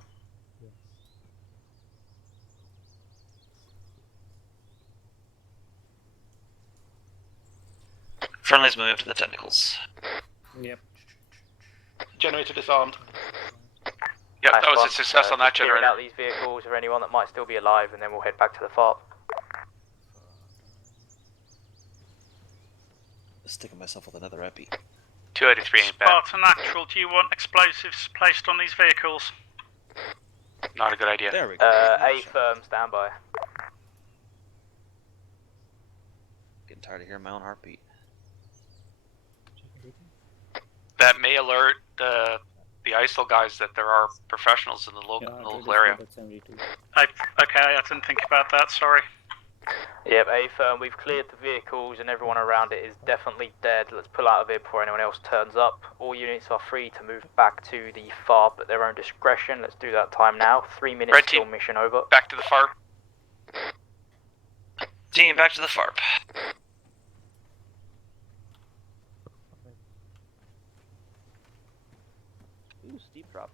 Friendly's moving up to the tentacles. Yep. Generator disarmed. Yep, Nice that was one. a success on that Just clearing generator. out these vehicles of anyone that might still be alive, and then we'll head back to the FARP. Sticking myself with another epi. 283 ain't bad. Spartan Actual, do you want explosives placed on these vehicles? Not a good idea. There we go. A firm, standby. Getting tired of hearing my own heartbeat. That may alert the ISIL guys that there are professionals in the local area. Okay, I didn't think about that, sorry. Yep, A firm, we've cleared the vehicles and everyone around it is definitely dead. Let's pull out of it before anyone else turns up. All units are free to move back to the FARP at their own discretion. Let's do that time now. 3 minutes Red till team, mission over. back to the FARP. Team, back to the FARP. Ooh, steep drop.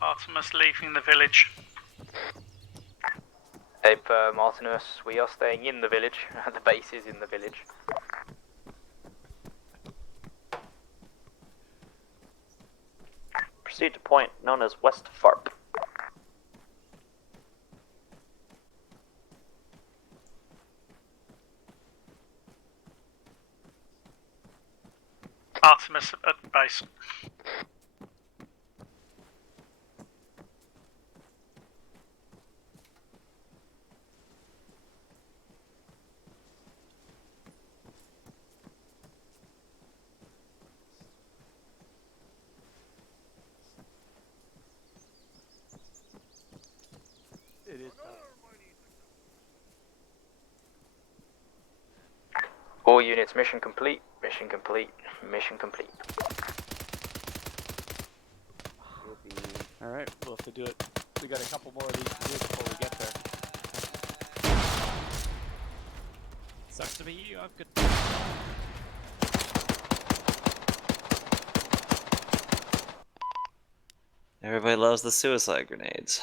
Artemis leaving the village. A firm, Artemis, we are staying in the village. The base is in the village. Proceed to point known as West FARP. Artemis at base. It is. All units, mission complete, mission complete, mission complete. Alright, we'll have to do it. We got a couple more of these to do before we get there. Sucks to be you, I've got... Everybody loves the suicide grenades.